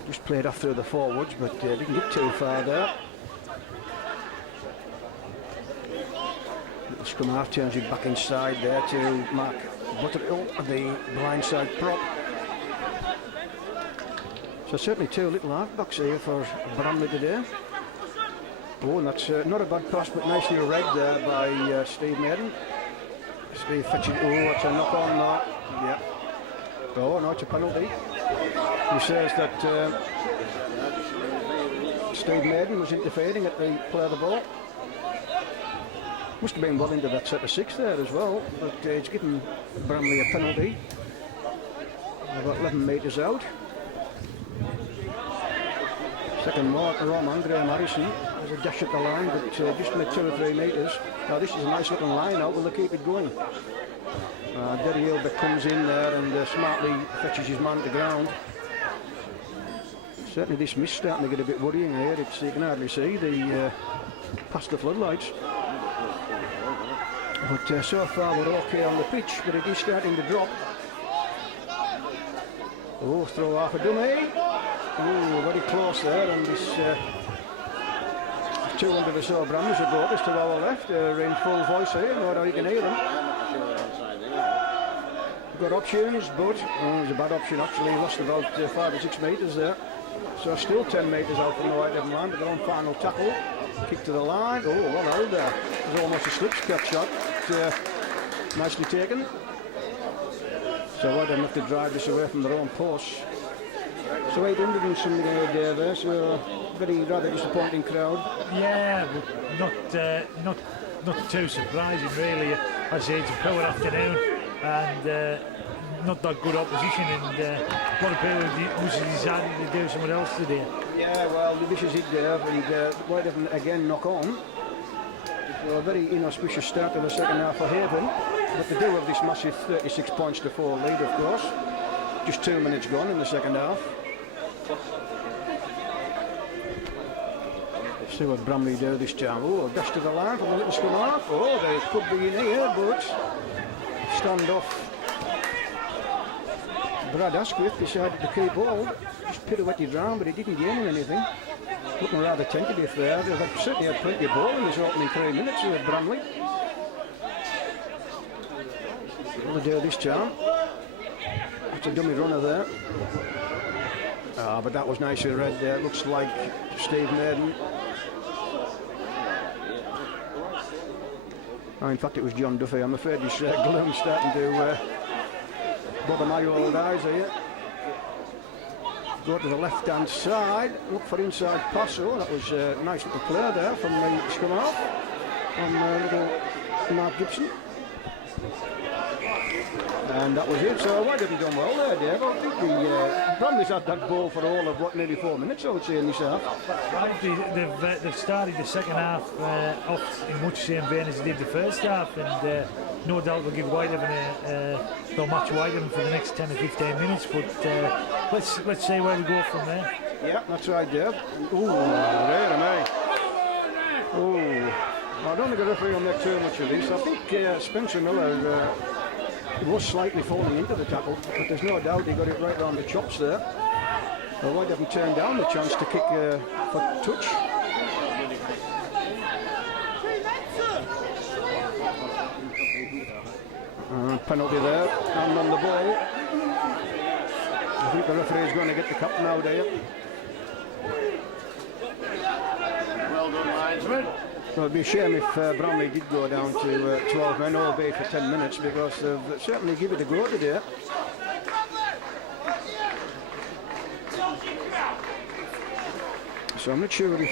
Just played off through the forwards, but didn't get too far there. Little scrum half turns it back inside there to Mark Butterhill, the blindside prop. So certainly two little halfbacks here for Bramley today. Oh, and that's not a bad pass, but nicely read there by Steve Maiden. Steve fetching. Oh, that's a knock on now. Yeah. Oh, no, it's a penalty. He says that Steve Maiden was interfering at the play of the ball. Must have been well into that set of 6 there as well, but it's given Bramley a penalty. About 11 metres out. Second mark, Roman Graham Harrison has a dash at the line, but just made 2 or 3 metres. Now this is a nice looking line out, will they keep it going? Derry Hilbeck comes in there and smartly fetches his man to ground. Certainly this mist starting to get a bit worrying here. It's, you can hardly see the past the floodlights. But so far we're okay on the pitch, but it is starting to drop. Oh, throw half a dummy. Ooh, very close there, and this 200 or so Bramleys ago, just to our left, in full voice here, no doubt you can hear them. Good options, but it was a bad option actually. He lost about 5 or 6 metres there. So still 10 metres out from the Whitehaven line, but they're on final tackle. Kick to the line. Oh, well held there. It was almost a slip cut shot. Nicely taken. So Whitehaven have to drive this away from their own post. So 800 and something there, so very rather disappointing crowd. Yeah, but not too surprising really. I say it's a power afternoon and not that good opposition, and what a pair who's decided to do something else today. Yeah, well, the vicious hit there, and Whitehaven again knock on. So a very inauspicious start to the second half for Haven, but they do have this massive 36 points to 4 lead, of course. Just 2 minutes gone in the second half. See what Bramley do this time. Oh, dash to the line from the little scrum half. Oh, they could be in here, but stand off. Brad Asquith decided to keep hold. Just pirouetted round, but he didn't gain anything. Looking rather tentative there. They've certainly had plenty of ball in this opening 3 minutes with Bramley. What will they do this time? It's a dummy runner there. But that was nicely read there. Looks like Steve Maiden. In fact, it was John Duffy. I'm afraid his gloom's starting to bother my old eyes here. Go to the left-hand side. Look for inside pass. Oh, that was a nice little play there from the scrum half on little Mark Gibson. And that was it. So Whitehaven done well there, Dave. I think the Bramley's had that ball for all of what, nearly 4 minutes, I would say, in this half. Right, they've started the second half off in much the same vein as they did the first half, and no doubt will give Whitehaven they'll match Whitehaven for the next 10 or 15 minutes. But let's see where we go from there. Yeah, that's right, Dave. Ooh, there, mate. Ooh, I don't think the referee will make too much of this. I think Spencer Miller. He was slightly falling into the tackle, but there's no doubt he got it right round the chops there. Well, Whitehaven turned down the chance to kick for touch. Penalty there, and on the ball. I think the referee is going to get the cup now, do you? Well done, linesman. Well, it'd be a shame if Bramley did go down to 12 men, albeit for 10 minutes, because they've certainly given it a go today. So I'm not sure if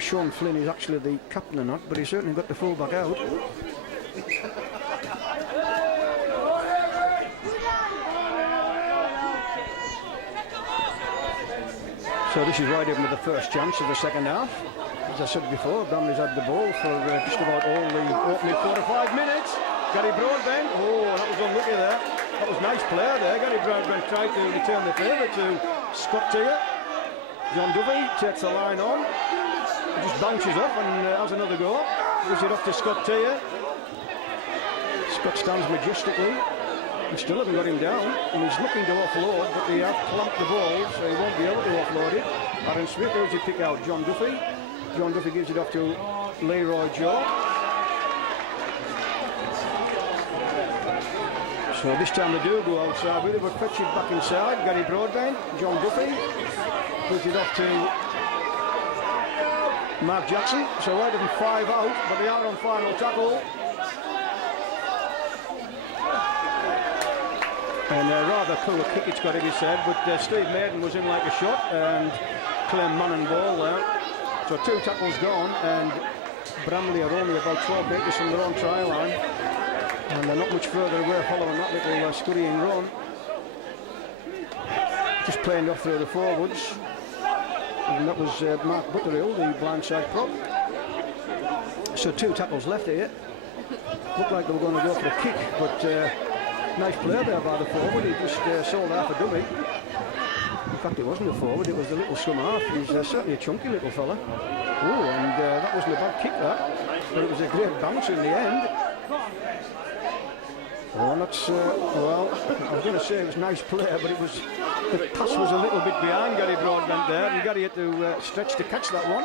Sean Flynn is actually the captain or not, but he's certainly got the fullback out. So this is Whitehaven with the first chance of the second half. As I said before, Bramley's had the ball for just about all the opening 4 or 5 minutes. Gary Broadbent, oh, that was unlucky there. That was nice play there. Gary Broadbent tried to return the favour to Scott Tier. John Duffy takes the line on. He just bounces off and has another go. Gives it off to Scott Tier. Scott stands majestically. He still hasn't got him down, and he's looking to offload, but they have clamped the ball, so he won't be able to offload it. Aaron Smith, who's he pick out? John Duffy. John Duffy gives it off to Leroy Joe. So this time they do go outside with it, but fetch it back inside. Gary Broadbent, John Duffy gives it off to Mark Jackson. So Whitehaven 5 out, but they are on final tackle. And a rather poor kick, it's got to be said, but Steve Maiden was in like a shot and claimed man and ball there. So 2 tackles gone, and Bramley are only about 12 metres from their own try line, and they're not much further away following that little scurrying run. Just playing off through the forwards, and that was Mark Butterill, the blindside prop. So 2 tackles left here. Looked like they were going to go for a kick, but nice play there by the forward. He just sold half a dummy. In fact, it wasn't a forward, it was the little scrum half. He's certainly a chunky little fella. Oh, and that wasn't a bad kick, that. But it was a great bounce in the end. Oh, that's, well, I was going to say it was nice play, but it was, the pass was a little bit behind Gary Broadbent there, and Gary had to stretch to catch that one.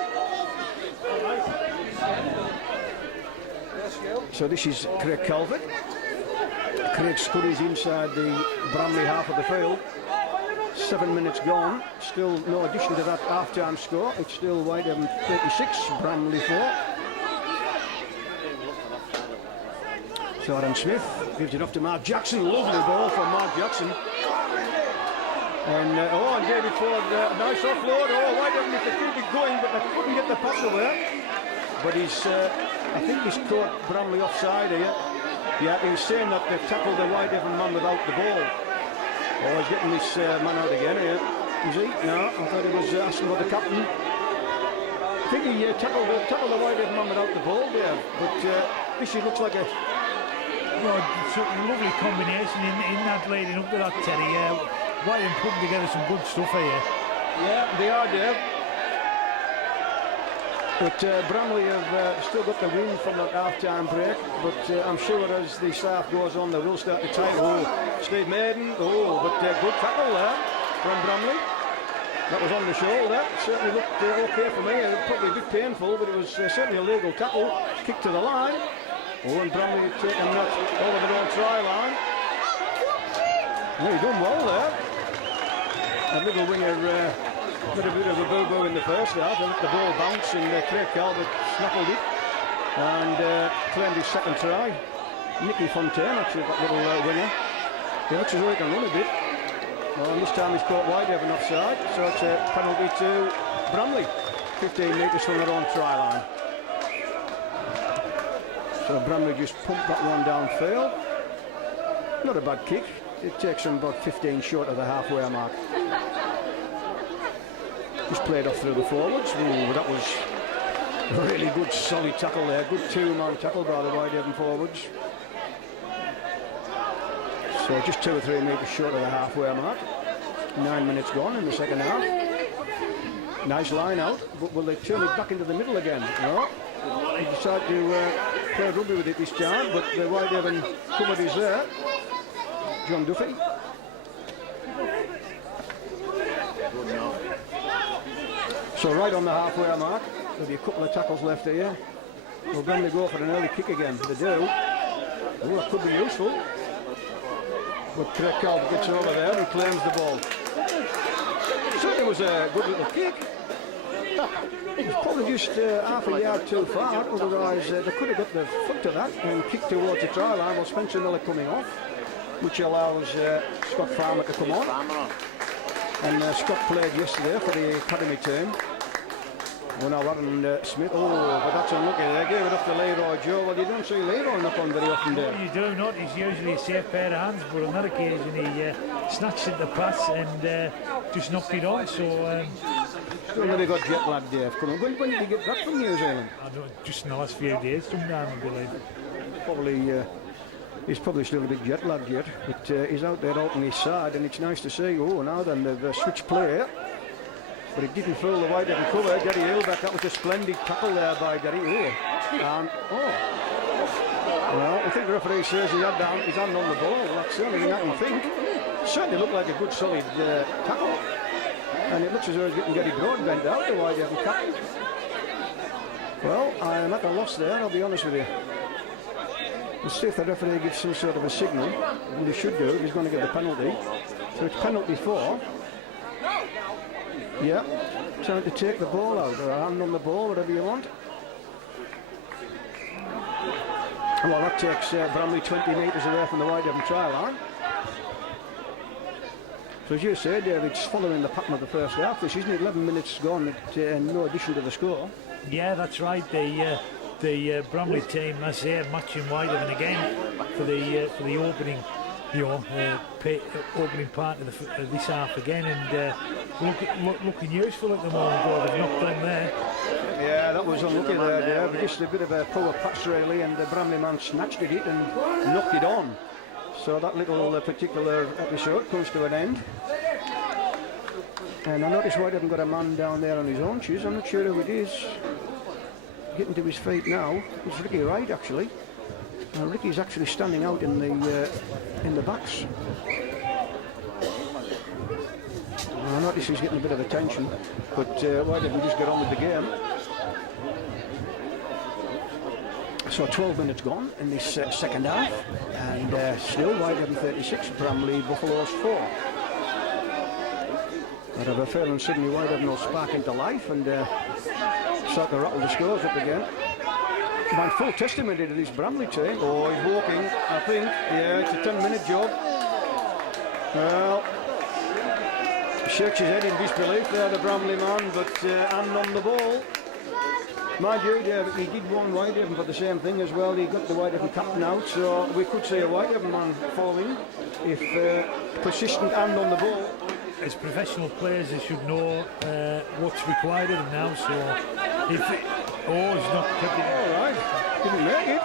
So this is Craig Calvert. Craig Scuddy's inside the Bramley half of the field. 7 minutes gone, still no addition to that half-time score. It's still Whitehaven 36, Bramley 4. So Aaron Smith gives it off to Mark Jackson. Lovely ball from Mark Jackson. And and David Ford, nice offload. Oh, Whitehaven if they could be going, but they couldn't get the pass away. But he's, I think he's caught Bramley offside here. Yeah, he was saying that they've tackled the Whitehaven man without the ball. Oh, he's getting this man out again here. Is he? No, I thought he was asking for the captain. I think he tackled the Whitehaven man without the ball there. But this looks like a... Well, sort of lovely combination in that leading up to that, Terry. Whitehaven putting together some good stuff here. Yeah, they are, Dave. But Bramley have still got the win from that half-time break. But I'm sure as the half goes on, they will start to tie. Oh, Steve Maiden. Oh, but good tackle there from Bramley. That was on the shoulder. Certainly looked okay for me. Probably a bit painful, but it was certainly a legal tackle. Kick to the line. Oh, and Bramley taking that over their own try line. Well, he done well there. A little winger got a bit of a boo-boo in the first half. They let the ball bounce and Craig Calvert snaffled it and claimed his second try. Nicky Fontaine, actually, that little winger. He looks as though he can run a bit. Well, and this time he's caught Whitehaven offside, so it's a penalty to Bramley. 15 metres from their own try line. So Bramley just pumped that one downfield. Not a bad kick. It takes them about 15 short of the halfway mark. Just played off through the forwards. Ooh, that was a really good solid tackle there. Good two-man tackle by the Whitehaven forwards. So just 2 or 3 metres short of the halfway mark. 9 minutes gone in the second half. Nice line out, but will they turn it back into the middle again? No. They decide to play rugby with it this time, but the Whitehaven covered is there. John Duffy. So right on the halfway mark, there'll be a couple of tackles left here. Will Bramley go for an early kick again? They do. Oh, that could be useful. But Craig Calvert gets over there and claims the ball. Certainly was a good little kick. It was probably just half a yard too far, otherwise they could have got the foot to that and kicked towards the try line while Spencer Miller coming off, which allows Scott Farmer to come on. And Scott played yesterday for the academy team. Well, now Aaron Smith, but that's unlucky. They gave it off to Leroy Joe. Well, you don't see Leroy knock on very often there. No, you do not. He's usually a safe pair of hands, but on that occasion he snatched at the pass and just knocked it on. So still never got jet lag, Dave. Come on. When did you get back from New Zealand? I don't know, just in the last few days sometime, I believe. Probably, he's probably still a bit jet lagged yet, but he's out there opening his side, and it's nice to see. Oh, now then they've switched play. But it didn't fool the Whitehaven cover. Derry Hillback, that was a splendid tackle there by Derry. Well, I think the referee says he had his hand on the ball. Well, that's the only thing I can think. It certainly looked like a good solid tackle. And it looks as though he's getting Gary Broadbent out, the Whitehaven captain. Well, I'm at a loss there, I'll be honest with you. We'll see if the referee gives some sort of a signal, and he should do if he's going to get the penalty. So it's penalty 4. Yeah, trying to take the ball out, or a hand on the ball, whatever you want. Well, that takes Bramley 20 metres away from the Whitehaven try line. So as you said, it's following the pattern of the first half. This isn't it? 11 minutes gone, no addition to the score. Yeah, that's right. The Bramley team, as I say, matching Whitehaven again for the opening. Opening part of this half again, and looking useful at the moment. Though they've knocked on there. Yeah, that was unlucky there. Just a bit of a poor pass really, and the Bramley man snatched at it and knocked it on. So that little particular episode comes to an end. And I noticed Whitehaven got a man down there on his haunches. I'm not sure who it is. Getting to his feet now. It's Ricky Wright actually. Ricky's actually standing out in the backs. I notice he's getting a bit of attention, but why didn't we just get on with the game? So 12 minutes gone in this second half, and still Whitehaven 36, Bramley Buffaloes 4. I'd have a feeling suddenly Whitehaven will spark into life and start to rattle the scores up again. My full testimony to this Bramley team. Oh, he's walking, I think. Yeah, it's a 10-minute job. Well, shakes his head in disbelief there, the Bramley man, but hand on the ball. Mind you, he did warn Whitehaven for the same thing as well. He got the Whitehaven captain out, so we could see a Whitehaven man falling if persistent hand on the ball. As professional players, they should know what's required of them now. So, if he's not picking it. All right, didn't make it.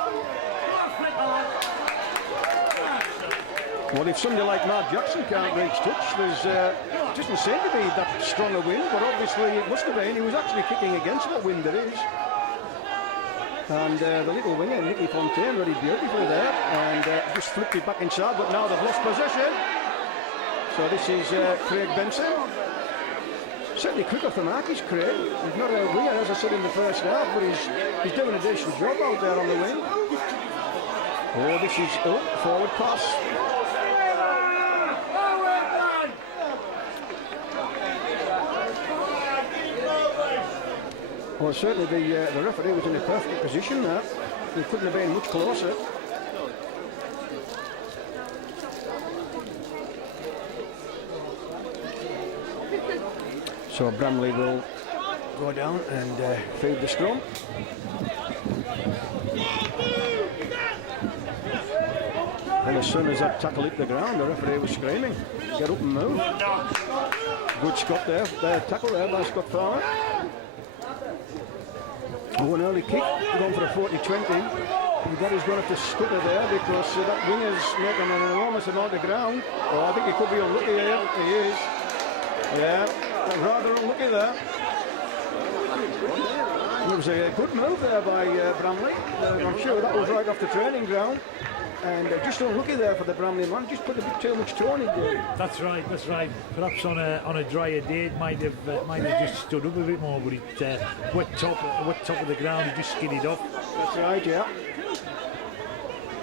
Well, if somebody like Mark Jackson can't reach touch, there's doesn't seem to be that strong a wind, but obviously it must have been. He was actually kicking against what wind there is. And the little winger, Nicky Fontaine, very beautifully there, and just flipped it back inside, but now they've lost possession. So this is Craig Benson. Certainly quicker for Mark is Craig. He's not a winger, as I said in the first half, but he's doing a decent job out there on the wing. Oh, this is forward pass. Well, certainly the referee was in a perfect position there. He couldn't have been much closer. So Bramley will go down and feed the scrum. And as soon as that tackle hit the ground, the referee was screaming, "Get up and move." Good Scott there, tackle there by Scott Farmer. Oh, an early kick, going for a 40-20. And Gary's going to have to scupper there because that winger's making an enormous amount of ground. Oh, I think he could be unlucky here. He is. Yeah, rather unlucky there. It was a good move there by Bramley. I'm sure that was right off the training ground. And just unlucky there for the Bramley man. Just put a bit too much tone in there. That's right. Perhaps on a drier day it might have just stood up a bit more, but it wet top of the ground, it just skidded off. That's right, yeah.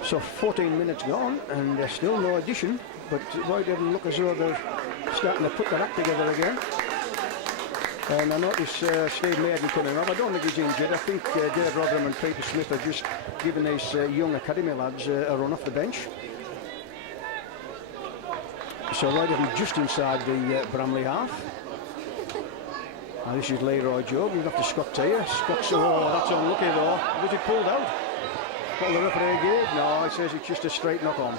So 14 minutes gone, and still no addition. But Whitehaven look as though they're starting to put their act together again. And I notice Steve Maiden coming up. I don't think he's injured. I think Dave Rotherham and Peter Smith are just giving these young academy lads a run off the bench. So Whitehaven just inside the Bramley half. Now this is Leroy Job. We've got to Scott Taylor. Scott's, oh, that's unlucky though. Was it pulled out? What the referee gave? No, it says it's just a straight knock on.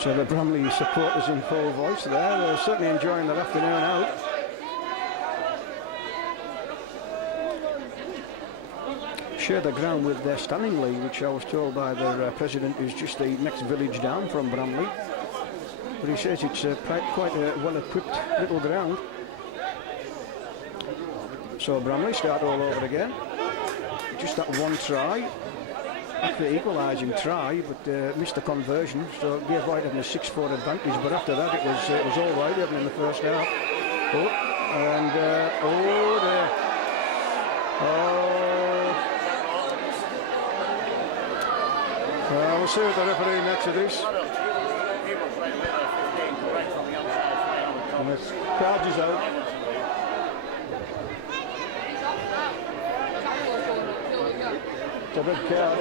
So the Bramley supporters in full voice there. They're certainly enjoying their afternoon out. Share the ground with their Stanningley, which I was told by their president is just the next village down from Bramley. But he says it's quite a well-equipped little ground. So Bramley start all over again. Just that one try. After the equalising try, but missed the conversion, so gave Whitehaven a 6-4 advantage. But after that, it was all Whitehaven in the first half. Oh, and there. Oh. Well, we'll see what the referee makes of this. And the charge is out. It's a big card.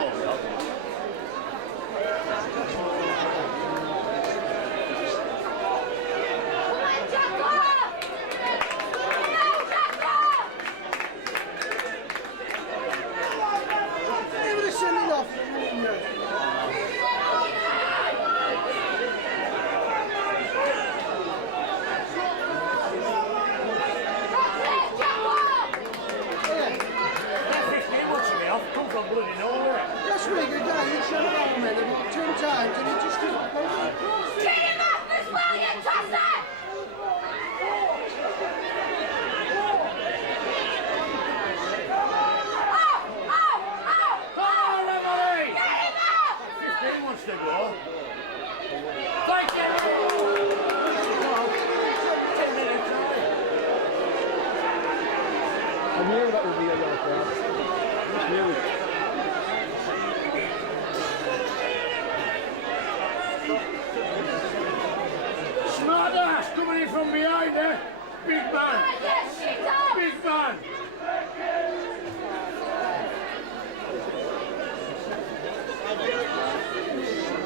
minutes to go. I knew that would be a yellow card. Just knew it. Smart ass coming in from behind there. Big man. Big man.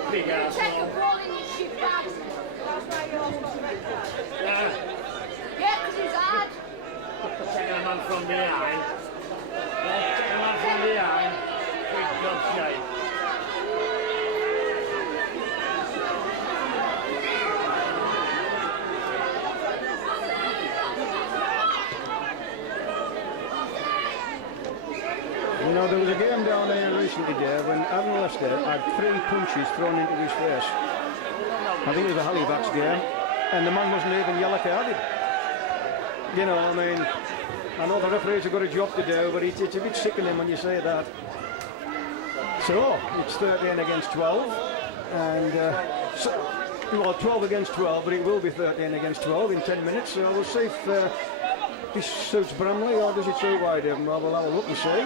Big ass. Take a ball in your shit bags. Yeah. Yeah, because he's hard. Taking a man from behind. Yeah, taking a man from behind. Big job shape. You know, there was a game down there recently, Dave, when Aaron Lester had 3 punches thrown into his face. I think it was a Halifax game, and the man wasn't even yellow carded. You know, I mean, I know the referees have got a job to do, but it's a bit sickening when you say that. So, it's 13 against 12, and well, 12 against 12, but it will be 13 against 12 in 10 minutes, so we'll see if this suits Bramley or does it suit Whitehaven. Well, we'll have a look and see.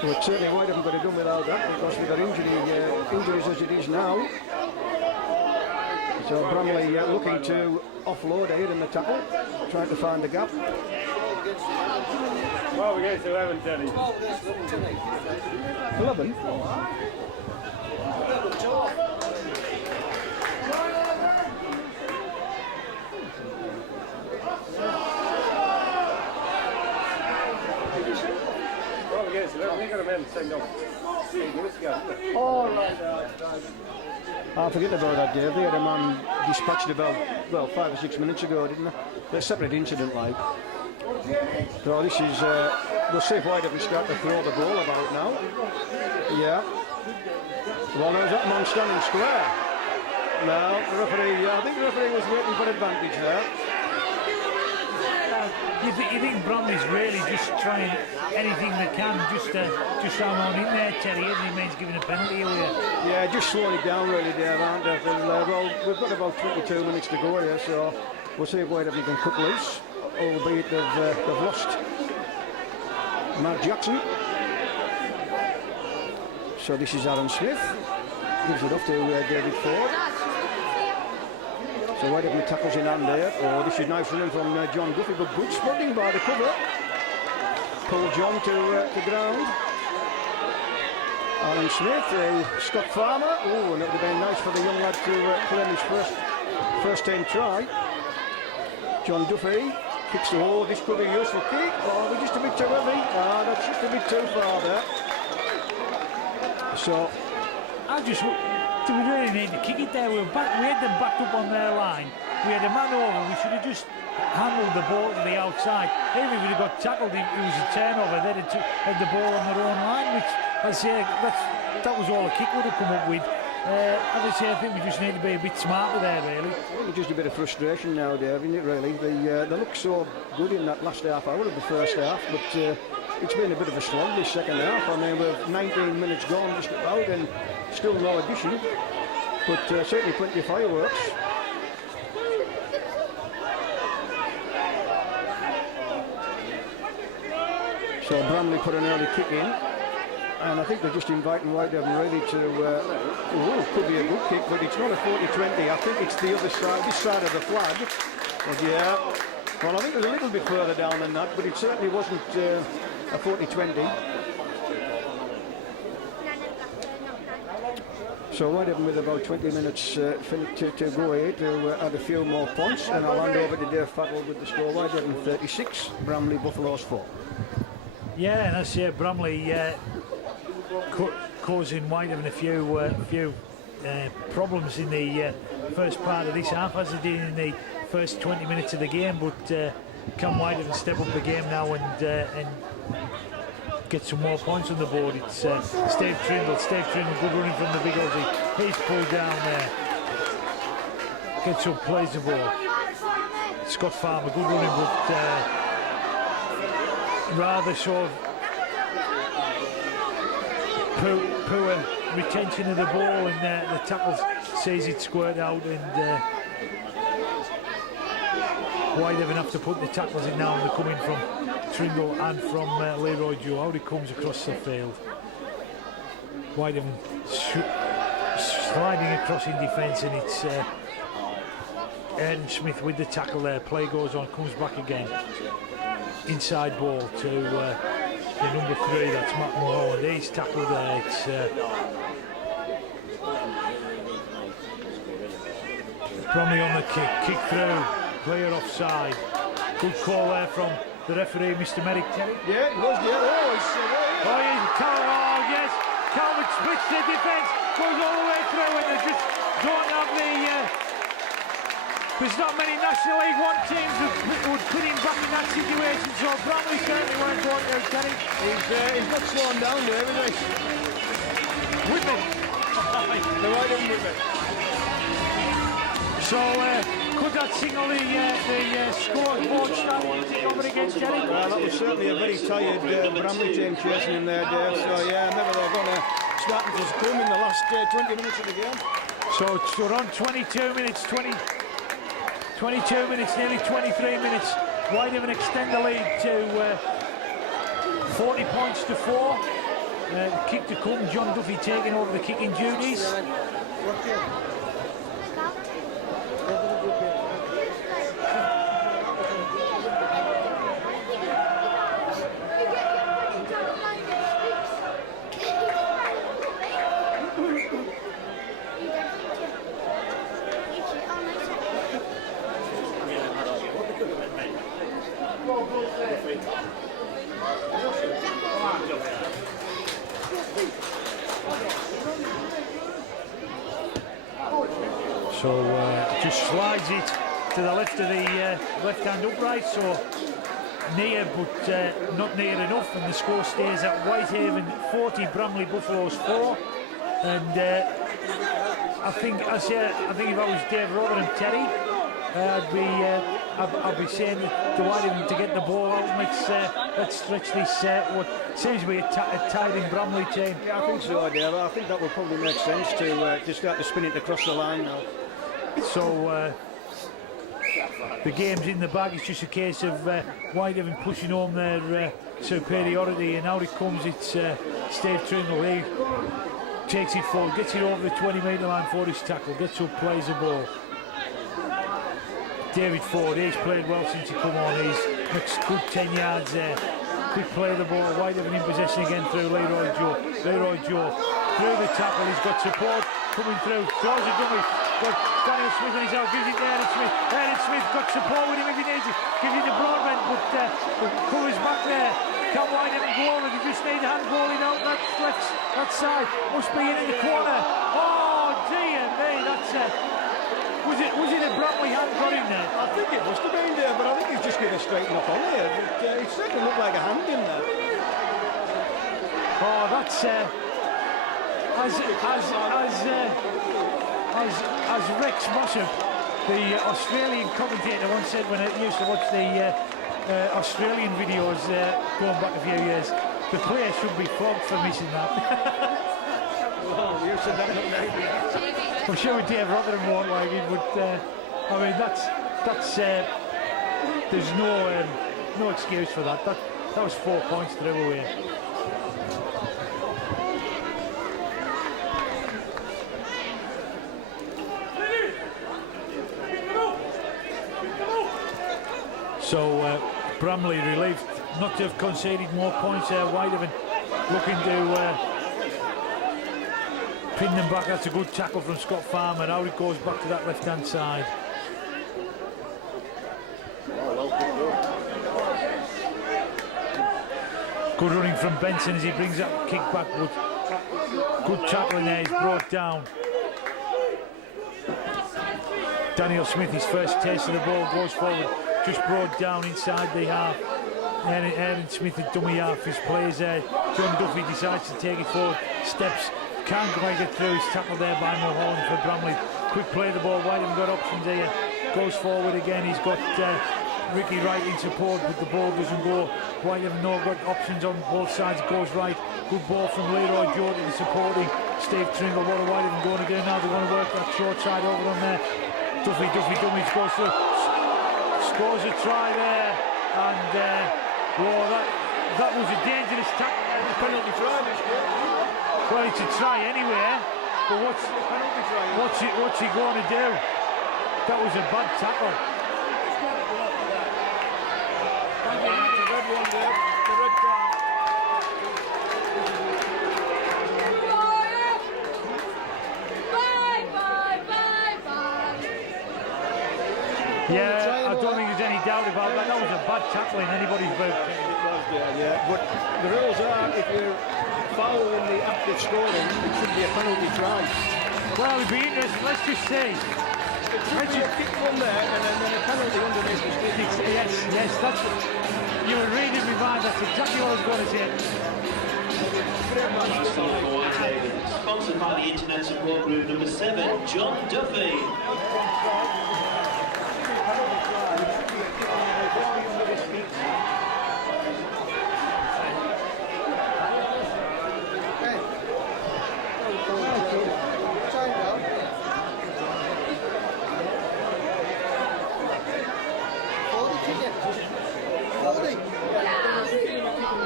But certainly Whitehaven got it done without that because with their injuries as it is now. So Bramley looking to offload here in the tackle, trying to find the gap. 12 against 11, Teddy. 11? All right. I forget about that, Dave. They had a man dispatched about, well, 5 or 6 minutes ago, didn't they? They're a separate incident, like. So this is, we'll see if Whitehaven start to throw the ball about now. Yeah. Well, there's that man standing square. No, the referee, I think the referee was waiting for advantage there. You think Bromley's really just trying anything they can just hang on in there, Terry, isn't he? Means giving a penalty away. Yeah, just slowing it down really, Dave, aren't they? And, well, we've got about 22 minutes to go here, so we'll see if Whitehaven can cut loose, albeit they've lost Mark Jackson. So this is Aaron Smith, gives it off to David Ford. So Whitehaven tackles in hand there. Oh, this is nice running from John Duffy, but good spotting by the cover. Pull John to ground. Aaron Smith, Scott Farmer. Oh, and it would have been nice for the young lad to claim his first team try. John Duffy kicks the hole. This could be a useful kick. Oh, we're just a bit too heavy. Ah, that's just a bit too far there. So, do we really need to kick it there? We had them backed up on their line. We had a man over. We should have just handled the ball to the outside. Even if we'd have got tackled, it was a turnover. They'd have had the ball on their own line, which I say that was all a kick would have come up with. As I say, I think we just need to be a bit smarter there, really. Just a bit of frustration now, Dave, isn't it, really? They look so good in that last half hour of the first half, but it's been a bit of a slog this second half. I mean, we're 19 minutes gone just about, and still no addition, but certainly plenty of fireworks. So Bramley put an early kick in, and I think they're just inviting Whitehaven really to, could be a good kick, but it's not a 40-20. I think it's the other side, this side of the flag. But yeah, well, I think it was a little bit further down than that, but it certainly wasn't a 40-20. So Whitehaven with about 20 minutes to go here to add a few more points, and I'll hand over to Dave Fattle with the score. Whitehaven 36, Bramley Buffaloes 4. Yeah, and I say Bramley causing Whitehaven a few problems in the first part of this half, as they did in the first 20 minutes of the game. But can Whitehaven step up the game now and get some more points on the board? It's Steve Trindle, good running from the big Aussie. He's pulled down there. Gets up, plays the ball. Scott Farmer, good running, but rather sort of poor retention of the ball, and the tackle sees it squirt out, and Whitehaven have to put the tackles in now, and they're coming from Tringle and from Leroy Joe. Out it comes across the field. Whitehaven sliding across in defence, and it's Aaron Smith with the tackle there. Play goes on, comes back again. Inside ball to the number 3, that's Matt Mulholland. He's tackled there. It's Bromley on the kick through. Player offside. Good call there from the referee, Mr. Merrick. Yeah, it was, yeah. Yes. Calvert splits the defence, goes all the way through, and they just don't have the... there's not many National League 1 teams that would put him back in that situation, so Bramley certainly weren't going to get it. He's not slowing down there, is he? Whitman. The right in Whitman. So, could that signal the scoreboard starting over against Jerry? Well, that was certainly a very tired Bramley team chasing him there, Dave. So, yeah, maybe they're going to start to come in the last 20 minutes of the game. So, we're on 22 minutes, 22 minutes, nearly 23 minutes. Whitehaven extend the lead to 40 points to 4. Kick to come, John Duffy taking over the kicking duties. So just slides it to the left of the left-hand upright, so near but not near enough, and the score stays at Whitehaven 40, Bramley Buffaloes 4. And I think if I was Dave Rover and Terry, I'd be saying to Whitehaven to get the ball out, and let's stretch this what seems to be a tied in Bramley team. Yeah, I think so, Dave. I think that would probably make sense to start to spin it across the line now. So the game's in the bag. It's just a case of Whitehaven pushing home their superiority, and out it comes. It's Steve Tringle. He takes it forward, gets it over the 20-metre line for his tackle, gets up, plays the ball. David Ford, he's played well since he come on. He's makes good 10 yards there. Quick play of the ball. Whitehaven in possession again through Leroy Joe. Leroy Joe through the tackle. He's got support coming through. Throws a dummy. Got Daniel Smith on his out. Gives it to Aaron Smith. Aaron Smith got support with him if he needs it. Gives it to Broadbent, but covers back there. Can Whitehaven go over? They just need handballing out that side. Must be in the corner. Oh dear me, that's was it a Bramley hand got in there? I think it must have been there, but I think he's just getting straight up on there. But it certainly looked like a hand in there. Oh, that's as Rex Mossop, the Australian commentator, once said when I used to watch the Australian videos going back a few years, the player should be flogged for missing that. Oh, you said that, I'm sure Dave Rotherham won't like it, but I mean that's there's no excuse for that. That was 4 points through away. So Bramley relieved not to have conceded more points there. Whitehaven looking to pin them back. That's a good tackle from Scott Farmer. Now it goes back to that left-hand side. Good running from Benson as he brings that kick backward. Good tackling there, he's brought down. Daniel Smith, his first taste of the ball, goes forward, just brought down inside the half. Aaron Smith, the dummy half, his plays there. John Duffy decides to take it forward, steps, can't quite get through. He's tackled there by Mulholland for Bramley. Quick play of the ball, Whitehaven got options here. Goes forward again, he's got Ricky Wright in support, but the ball doesn't go. Whitehaven got options on both sides, goes right. Good ball from Leroy Jordan supporting. Steve Tringle, what are Whitehaven going to do now? They want to work that short side over on there. Duffy Dummies goes through, scores a try there, and that was a dangerous tackle. Penalty try this game. Well, it's a try anyway, but what's he going to do? That was a bad tackle. It's a red one there. The red card. Yeah, I don't think there's any doubt about that. That was a bad tackle in anybody's book. It was there, yeah. But the rules are, if you foul in the act of scoring, it should be a penalty try. Well, it'd be interesting. Let's just see. It should be a kick from there and then a penalty underneath the stick. Yes, that's. You were reading me mind. That's exactly what I was going to say. Last goal for Whitehaven, sponsored by the Internet Support Group number 7, John Duffy.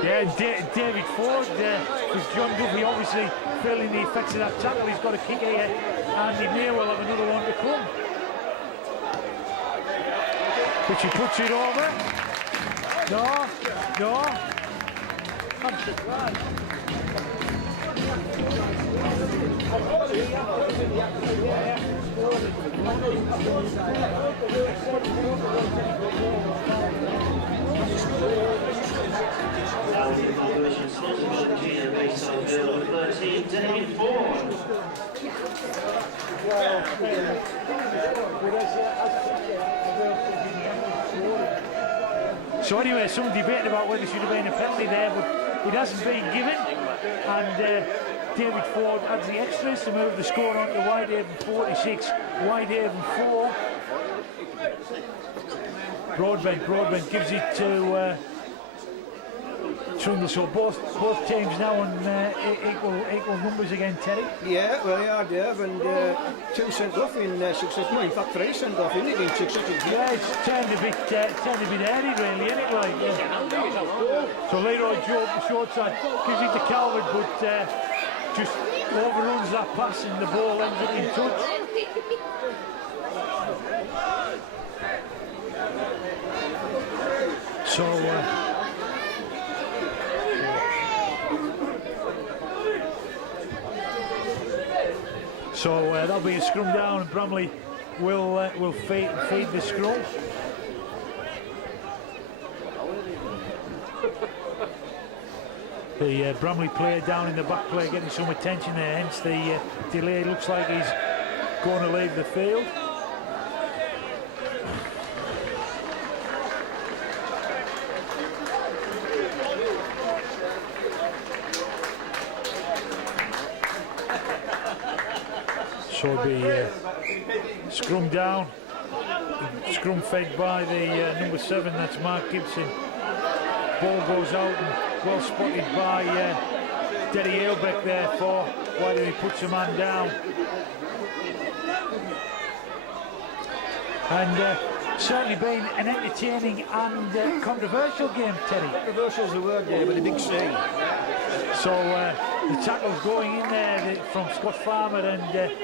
Yeah, David Ford, with John Duffy obviously feeling the effects of that tackle. He's got a kick here, and he may well have another one to come. But he puts it over. No. I'm surprised. Now the competition sponsored by the GM based on field number 13, David Ford. So anyway, some debate about whether there should have been a penalty there, but it hasn't been given. And David Ford adds the extras to move the score on to Whitehaven 46, Whitehaven 4. Broadbent gives it to Tringle. So both teams now on equal numbers again, Terry. Yeah, well, they are, Dave, and 2 sent off in succession. No, in fact, 3 sent off in succession. Yeah, it's turned a bit airy, really, isn't it? Like, so Leroy Joe, the short side, gives it to Calvert, but just overruns that pass, and the ball ends up in touch. So that'll be a scrum down, and Bramley will feed the scrum. The Bramley player down in the back player getting some attention there, hence the delay. Looks like he's going to leave the field. So it'll be scrum down, scrum fed by the number 7, that's Mark Gibson. Ball goes out and well spotted by Derry Ailbeck there for Whitehaven. He puts a man down. And certainly been an entertaining and controversial game, Terry. Controversial's the word, Dave, but a big C. So the tackle's going in there from Scott Farmer and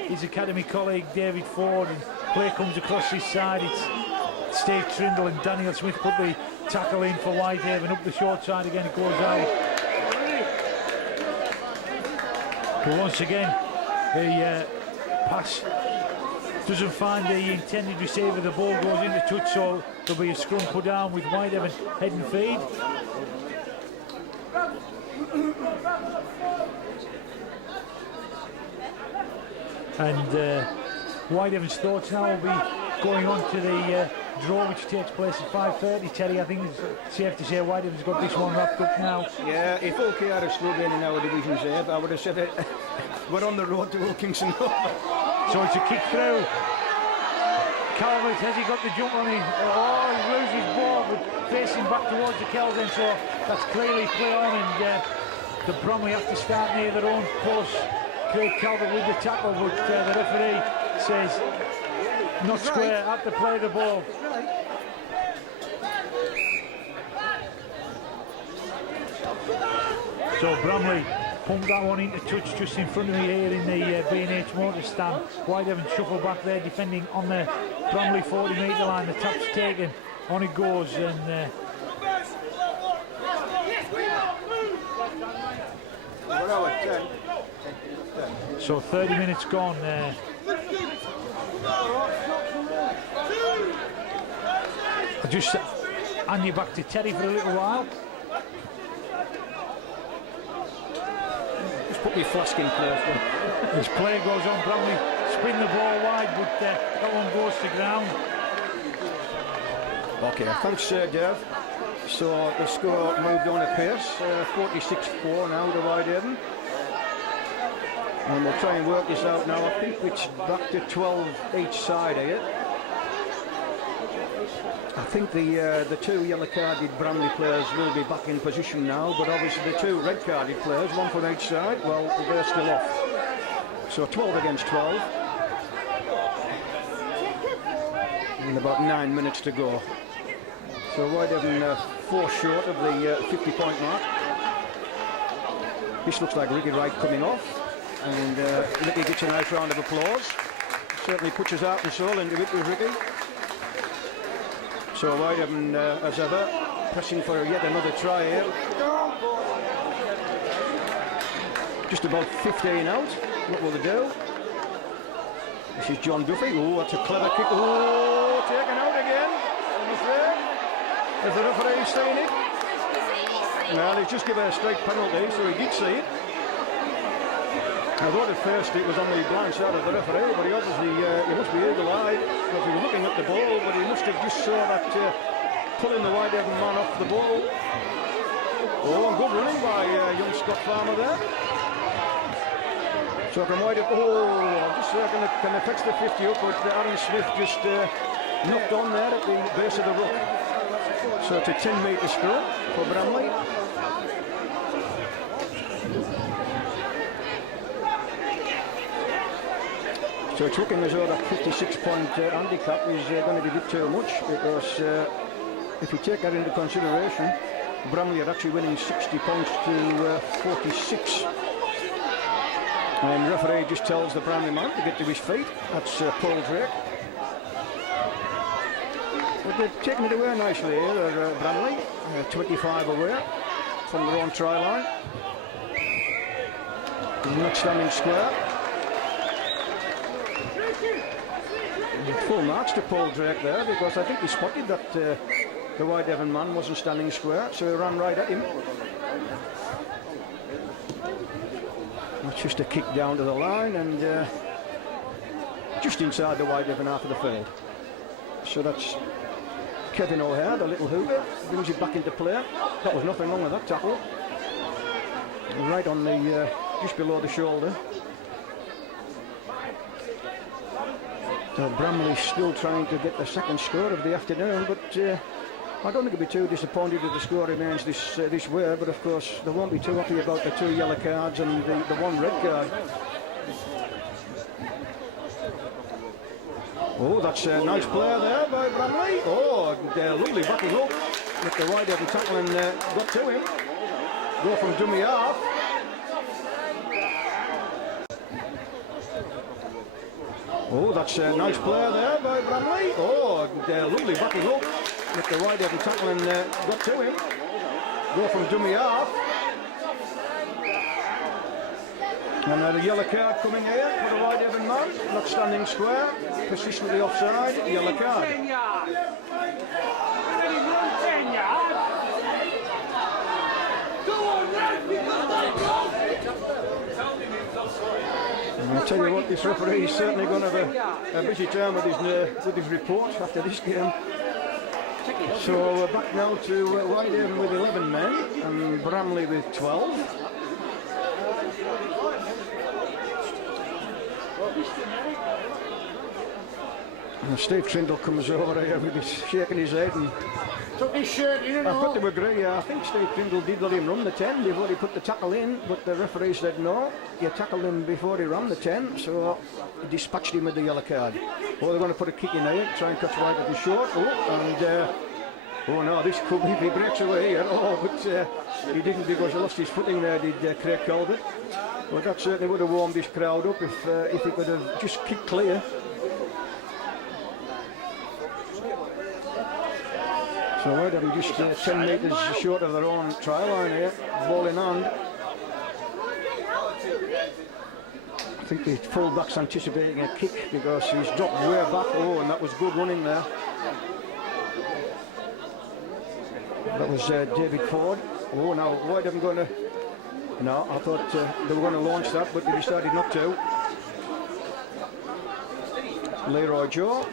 his academy colleague David Ford, and play comes across his side. It's Steve Trindle and Daniel Smith put the tackle in for Whitehaven. Up the short side again, it goes out. But once again, the pass doesn't find the intended receiver. The ball goes into touch, so there'll be a scrum put down with Whitehaven head and feed. And Whitehaven's thoughts now will be going on to the draw, which takes place at 5:30. Terry, I think it's safe to say Whitehaven's got this one wrapped up now. Yeah, if OKR are struggling in our division, Dave, I would have said it. We're on the road to Wilkinson. So it's a kick through. Calvert, has he got the jump on him? Oh, he loses ball, but facing back towards the Kelvin, so that's clearly play on, and the Bromley have to start near their own post. Craig Calvert with the tackle, but the referee says not square, have to play the ball. So Bramley pumped that one into touch just in front of me here in the B&H motor stand. Whitehaven shuffle back there, defending on the Bramley 40-metre line. The tap's taken, on it goes, and so 30 minutes gone. I'll just hand you back to Terry for a little while. Just put me flask in place. This play goes on, Bramley spin the ball wide, but that one goes to ground. Okay, thanks Dave. So the score moved on apace, 46-4 now to Whitehaven. And we'll try and work this out now. I think it's back to 12 each side here. I think the two yellow-carded Bramley players will be back in position now, but obviously the two red-carded players, one from each side, well, they're still off. So 12 against 12. And about 9 minutes to go. So Whitehaven 4 short of the 50-point mark. This looks like Ricky Wright coming off. And Ricky gets a nice round of applause. Certainly puts his heart and soul into it with Ricky. So Whitehaven, as ever, pressing for yet another try here. Just about 15 out. What will they do? This is John Duffy. Oh, that's a clever kick. Oh, taken out again. I'm afraid. Has the referee seen it? Well, he's just given a straight penalty, so he did see it. I thought at first it was on the blind side of the referee, but he obviously he must be eagle-eyed because he was looking at the ball, but he must have just saw that pulling the Whitehaven man off the ball. Oh, and good running by young Scott Farmer there. So from Whitehaven, I'm just can they fix the 50 up, but Aaron Smith just knocked on there at the base of the ruck. So it's a 10-metre scrum for Bramley. So it's looking as though that 56-point handicap is going to be a bit too much, because if you take that into consideration, Bramley are actually winning 60 points to 46. And the referee just tells the Bramley man to get to his feet. That's Paul Drake. But they've taken it away nicely here, Bramley. 25 away from their own try line. Not standing square. Full marks to Paul Drake there, because I think he spotted that the Whitehaven man wasn't standing square, so he ran right at him. It's just a kick down to the line and just inside the Whitehaven half of the field. So that's Kevin O'Hare, the little hooper, brings it back into play. That was nothing wrong with that tackle. Right on the, just below the shoulder. Bramley's still trying to get the second score of the afternoon, but I don't think he'll be too disappointed if the score remains this way, but of course they won't be too happy about the 2 yellow cards and the 1 red card. Oh, that's a nice play there by Bramley. Oh, lovely backing up with the Whitehaven tackle and got to him. Go from dummy half. Oh, that's a nice play there by Bramley. Oh, lovely backing up with the Whitehaven tackle and got to him. Go from dummy half. And the yellow card coming here for the Whitehaven man, not standing square, persistently offside, yellow card. 10 yards. And he run 10 yards. Go on, I'll tell you what, this referee is certainly going to have a busy time with his report after this game. So we're back now to Whitehaven with 11 men and Bramley with 12. And Steve Trindle comes over here with his shaking his head, and Took his shirt in and I've got all. to agree. I think Steve Trindle did let him run the 10 before he put the tackle in, but the referee said no, you tackled him before he ran the 10, so he dispatched him with the yellow card. Oh, they're going to put a kick in there, try and catch Whitehaven short. Oh no, this could be if he breaks away here. Oh, but he didn't, because he lost his footing there, did Craig Calvert. But that certainly would have warmed this crowd up if he could have just kicked clear. So Whitehaven just 10 metres short of their own try line here, ball in hand. I think the full-back's anticipating a kick because he's dropped way back. Oh, and that was good running there. That was David Ford. Oh, now Whitehaven going to... No, I thought they were going to launch that, but they decided not to. Leroy Joe.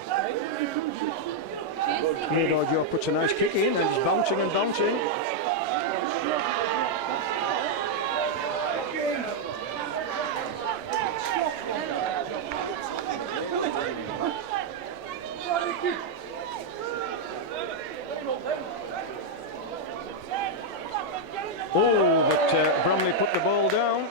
Leroy Joe puts a nice kick in and he's bouncing and bouncing. Oh, but Bramley put the ball down.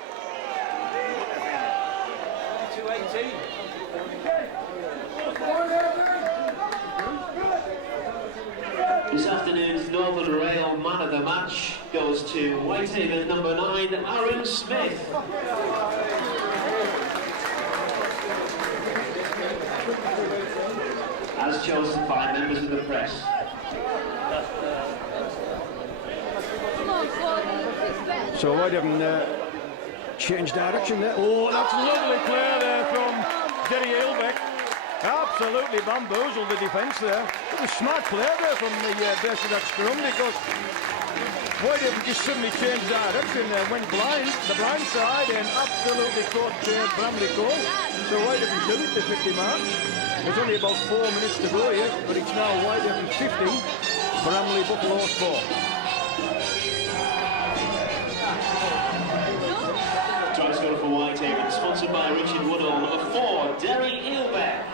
This afternoon's Northern Rail man of the match goes to Whitehaven number 9, Aaron Smith. As chosen by members of the press. Come on, Gordon, it's better. So Whitehaven changed direction there. Oh, that's a lovely play there from Jerry Ailbeck. Absolutely bamboozled the defence there. It was smart play there from the base of that scrum, because Whitehaven just suddenly changed direction and went blind, the blind side, and absolutely caught Bramley cold. So Whitehaven did it, the 50 mark. There's only about 4 minutes to go here, but it's now Whitehaven 50, Bramley Buffaloes 4. Try to score for Whitehaven, sponsored by Richard Woodall. Number 4, Derry Ailbeck.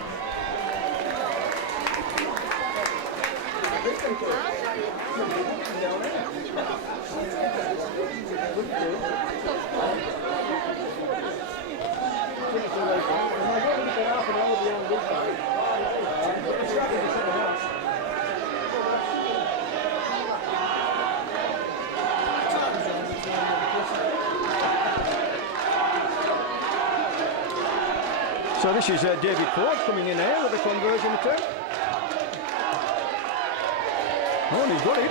So this is David Ford coming in here with a conversion attempt. Oh, and he's got it.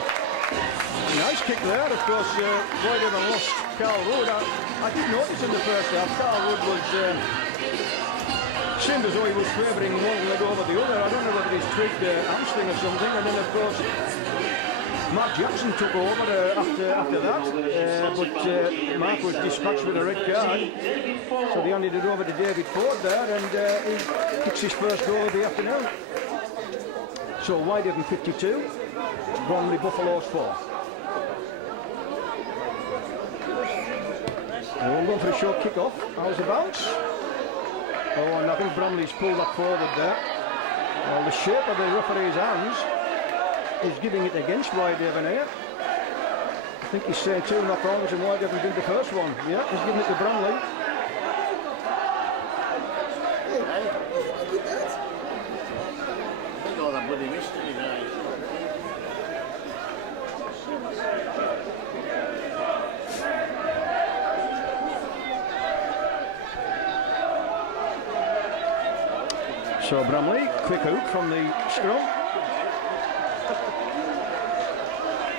Nice kick there. Of course, Whitehaven lost Carl Wood. I did notice in the first half, Carl Wood was seemed as though he was favouring one leg over the other. I don't know whether he's tweaked hamstring or something. And then, of course, Mark Jackson took over after that, but Mark was dispatched with a red card, so they handed it over to David Ford there, and he kicks his first goal of the afternoon. So Whitehaven 52, Bramley Buffaloes 4. We're going for a short kick-off. How's the bounce? Oh, and I think Bramley's pulled that forward there. Well, the shape of the referee's hands is giving it against Whitehaven here. I think he's saying 2 knock-ons and Whitehaven did the first one. Yeah, he's giving it to Bramley. Look at all that bloody mystery there. So Bramley, quick hook from the scrum.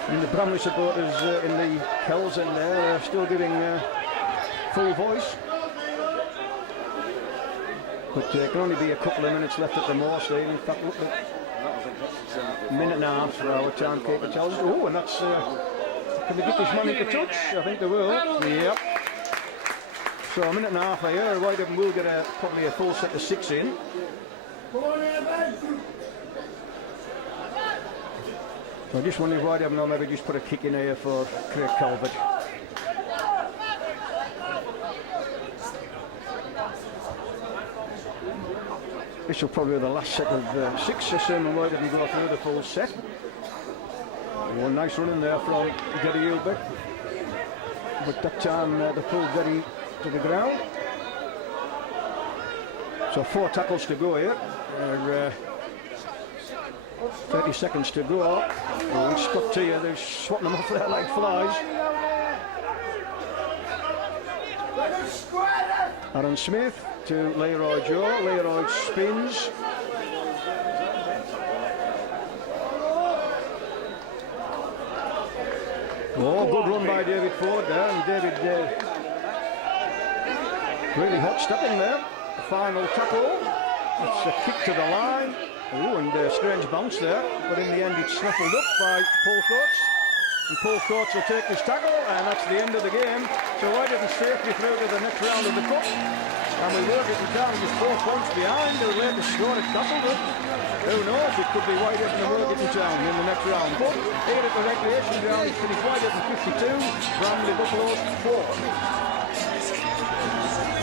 And the Bramley supporters in the Kells in there are still giving full voice. But there can only be a couple of minutes left at the most. In fact, look at a minute and a half for our timekeeper tells us. Oh, and that's... can they get this man into touch? I think they will. Yep. So a minute and a half here. Whitehaven will get probably a full set of 6 in. So I just wonder if Whitehaven will maybe just put a kick in here for Craig Calvert. This will probably be the last set of 6, assuming we didn't go through the full set. One nice run in there from Gary Hilbert, but that time they pulled Gary to the ground. So 4 tackles to go here. 30 seconds to go. And Scott Tier, they're swatting them off there like flies. Aaron Smith to Leroy Joe. Leroy spins. Oh, good run by David Ford there. And David really hot stepping there. Final tackle. It's a kick to the line. Oh, and a strange bounce there. But in the end, it's snaffled up by Paul Coates. And Paul Coates will take this tackle, and that's the end of the game. So Whitehaven safely through to the next round of the cup. And we work it down with 4 points behind. They'll wait to score at Castlewood. Who knows? It could be Whitehaven and Worthington Town in the next round. But here at the recreation ground, it's finished Whitehaven 52, Bramley Buffaloes 4.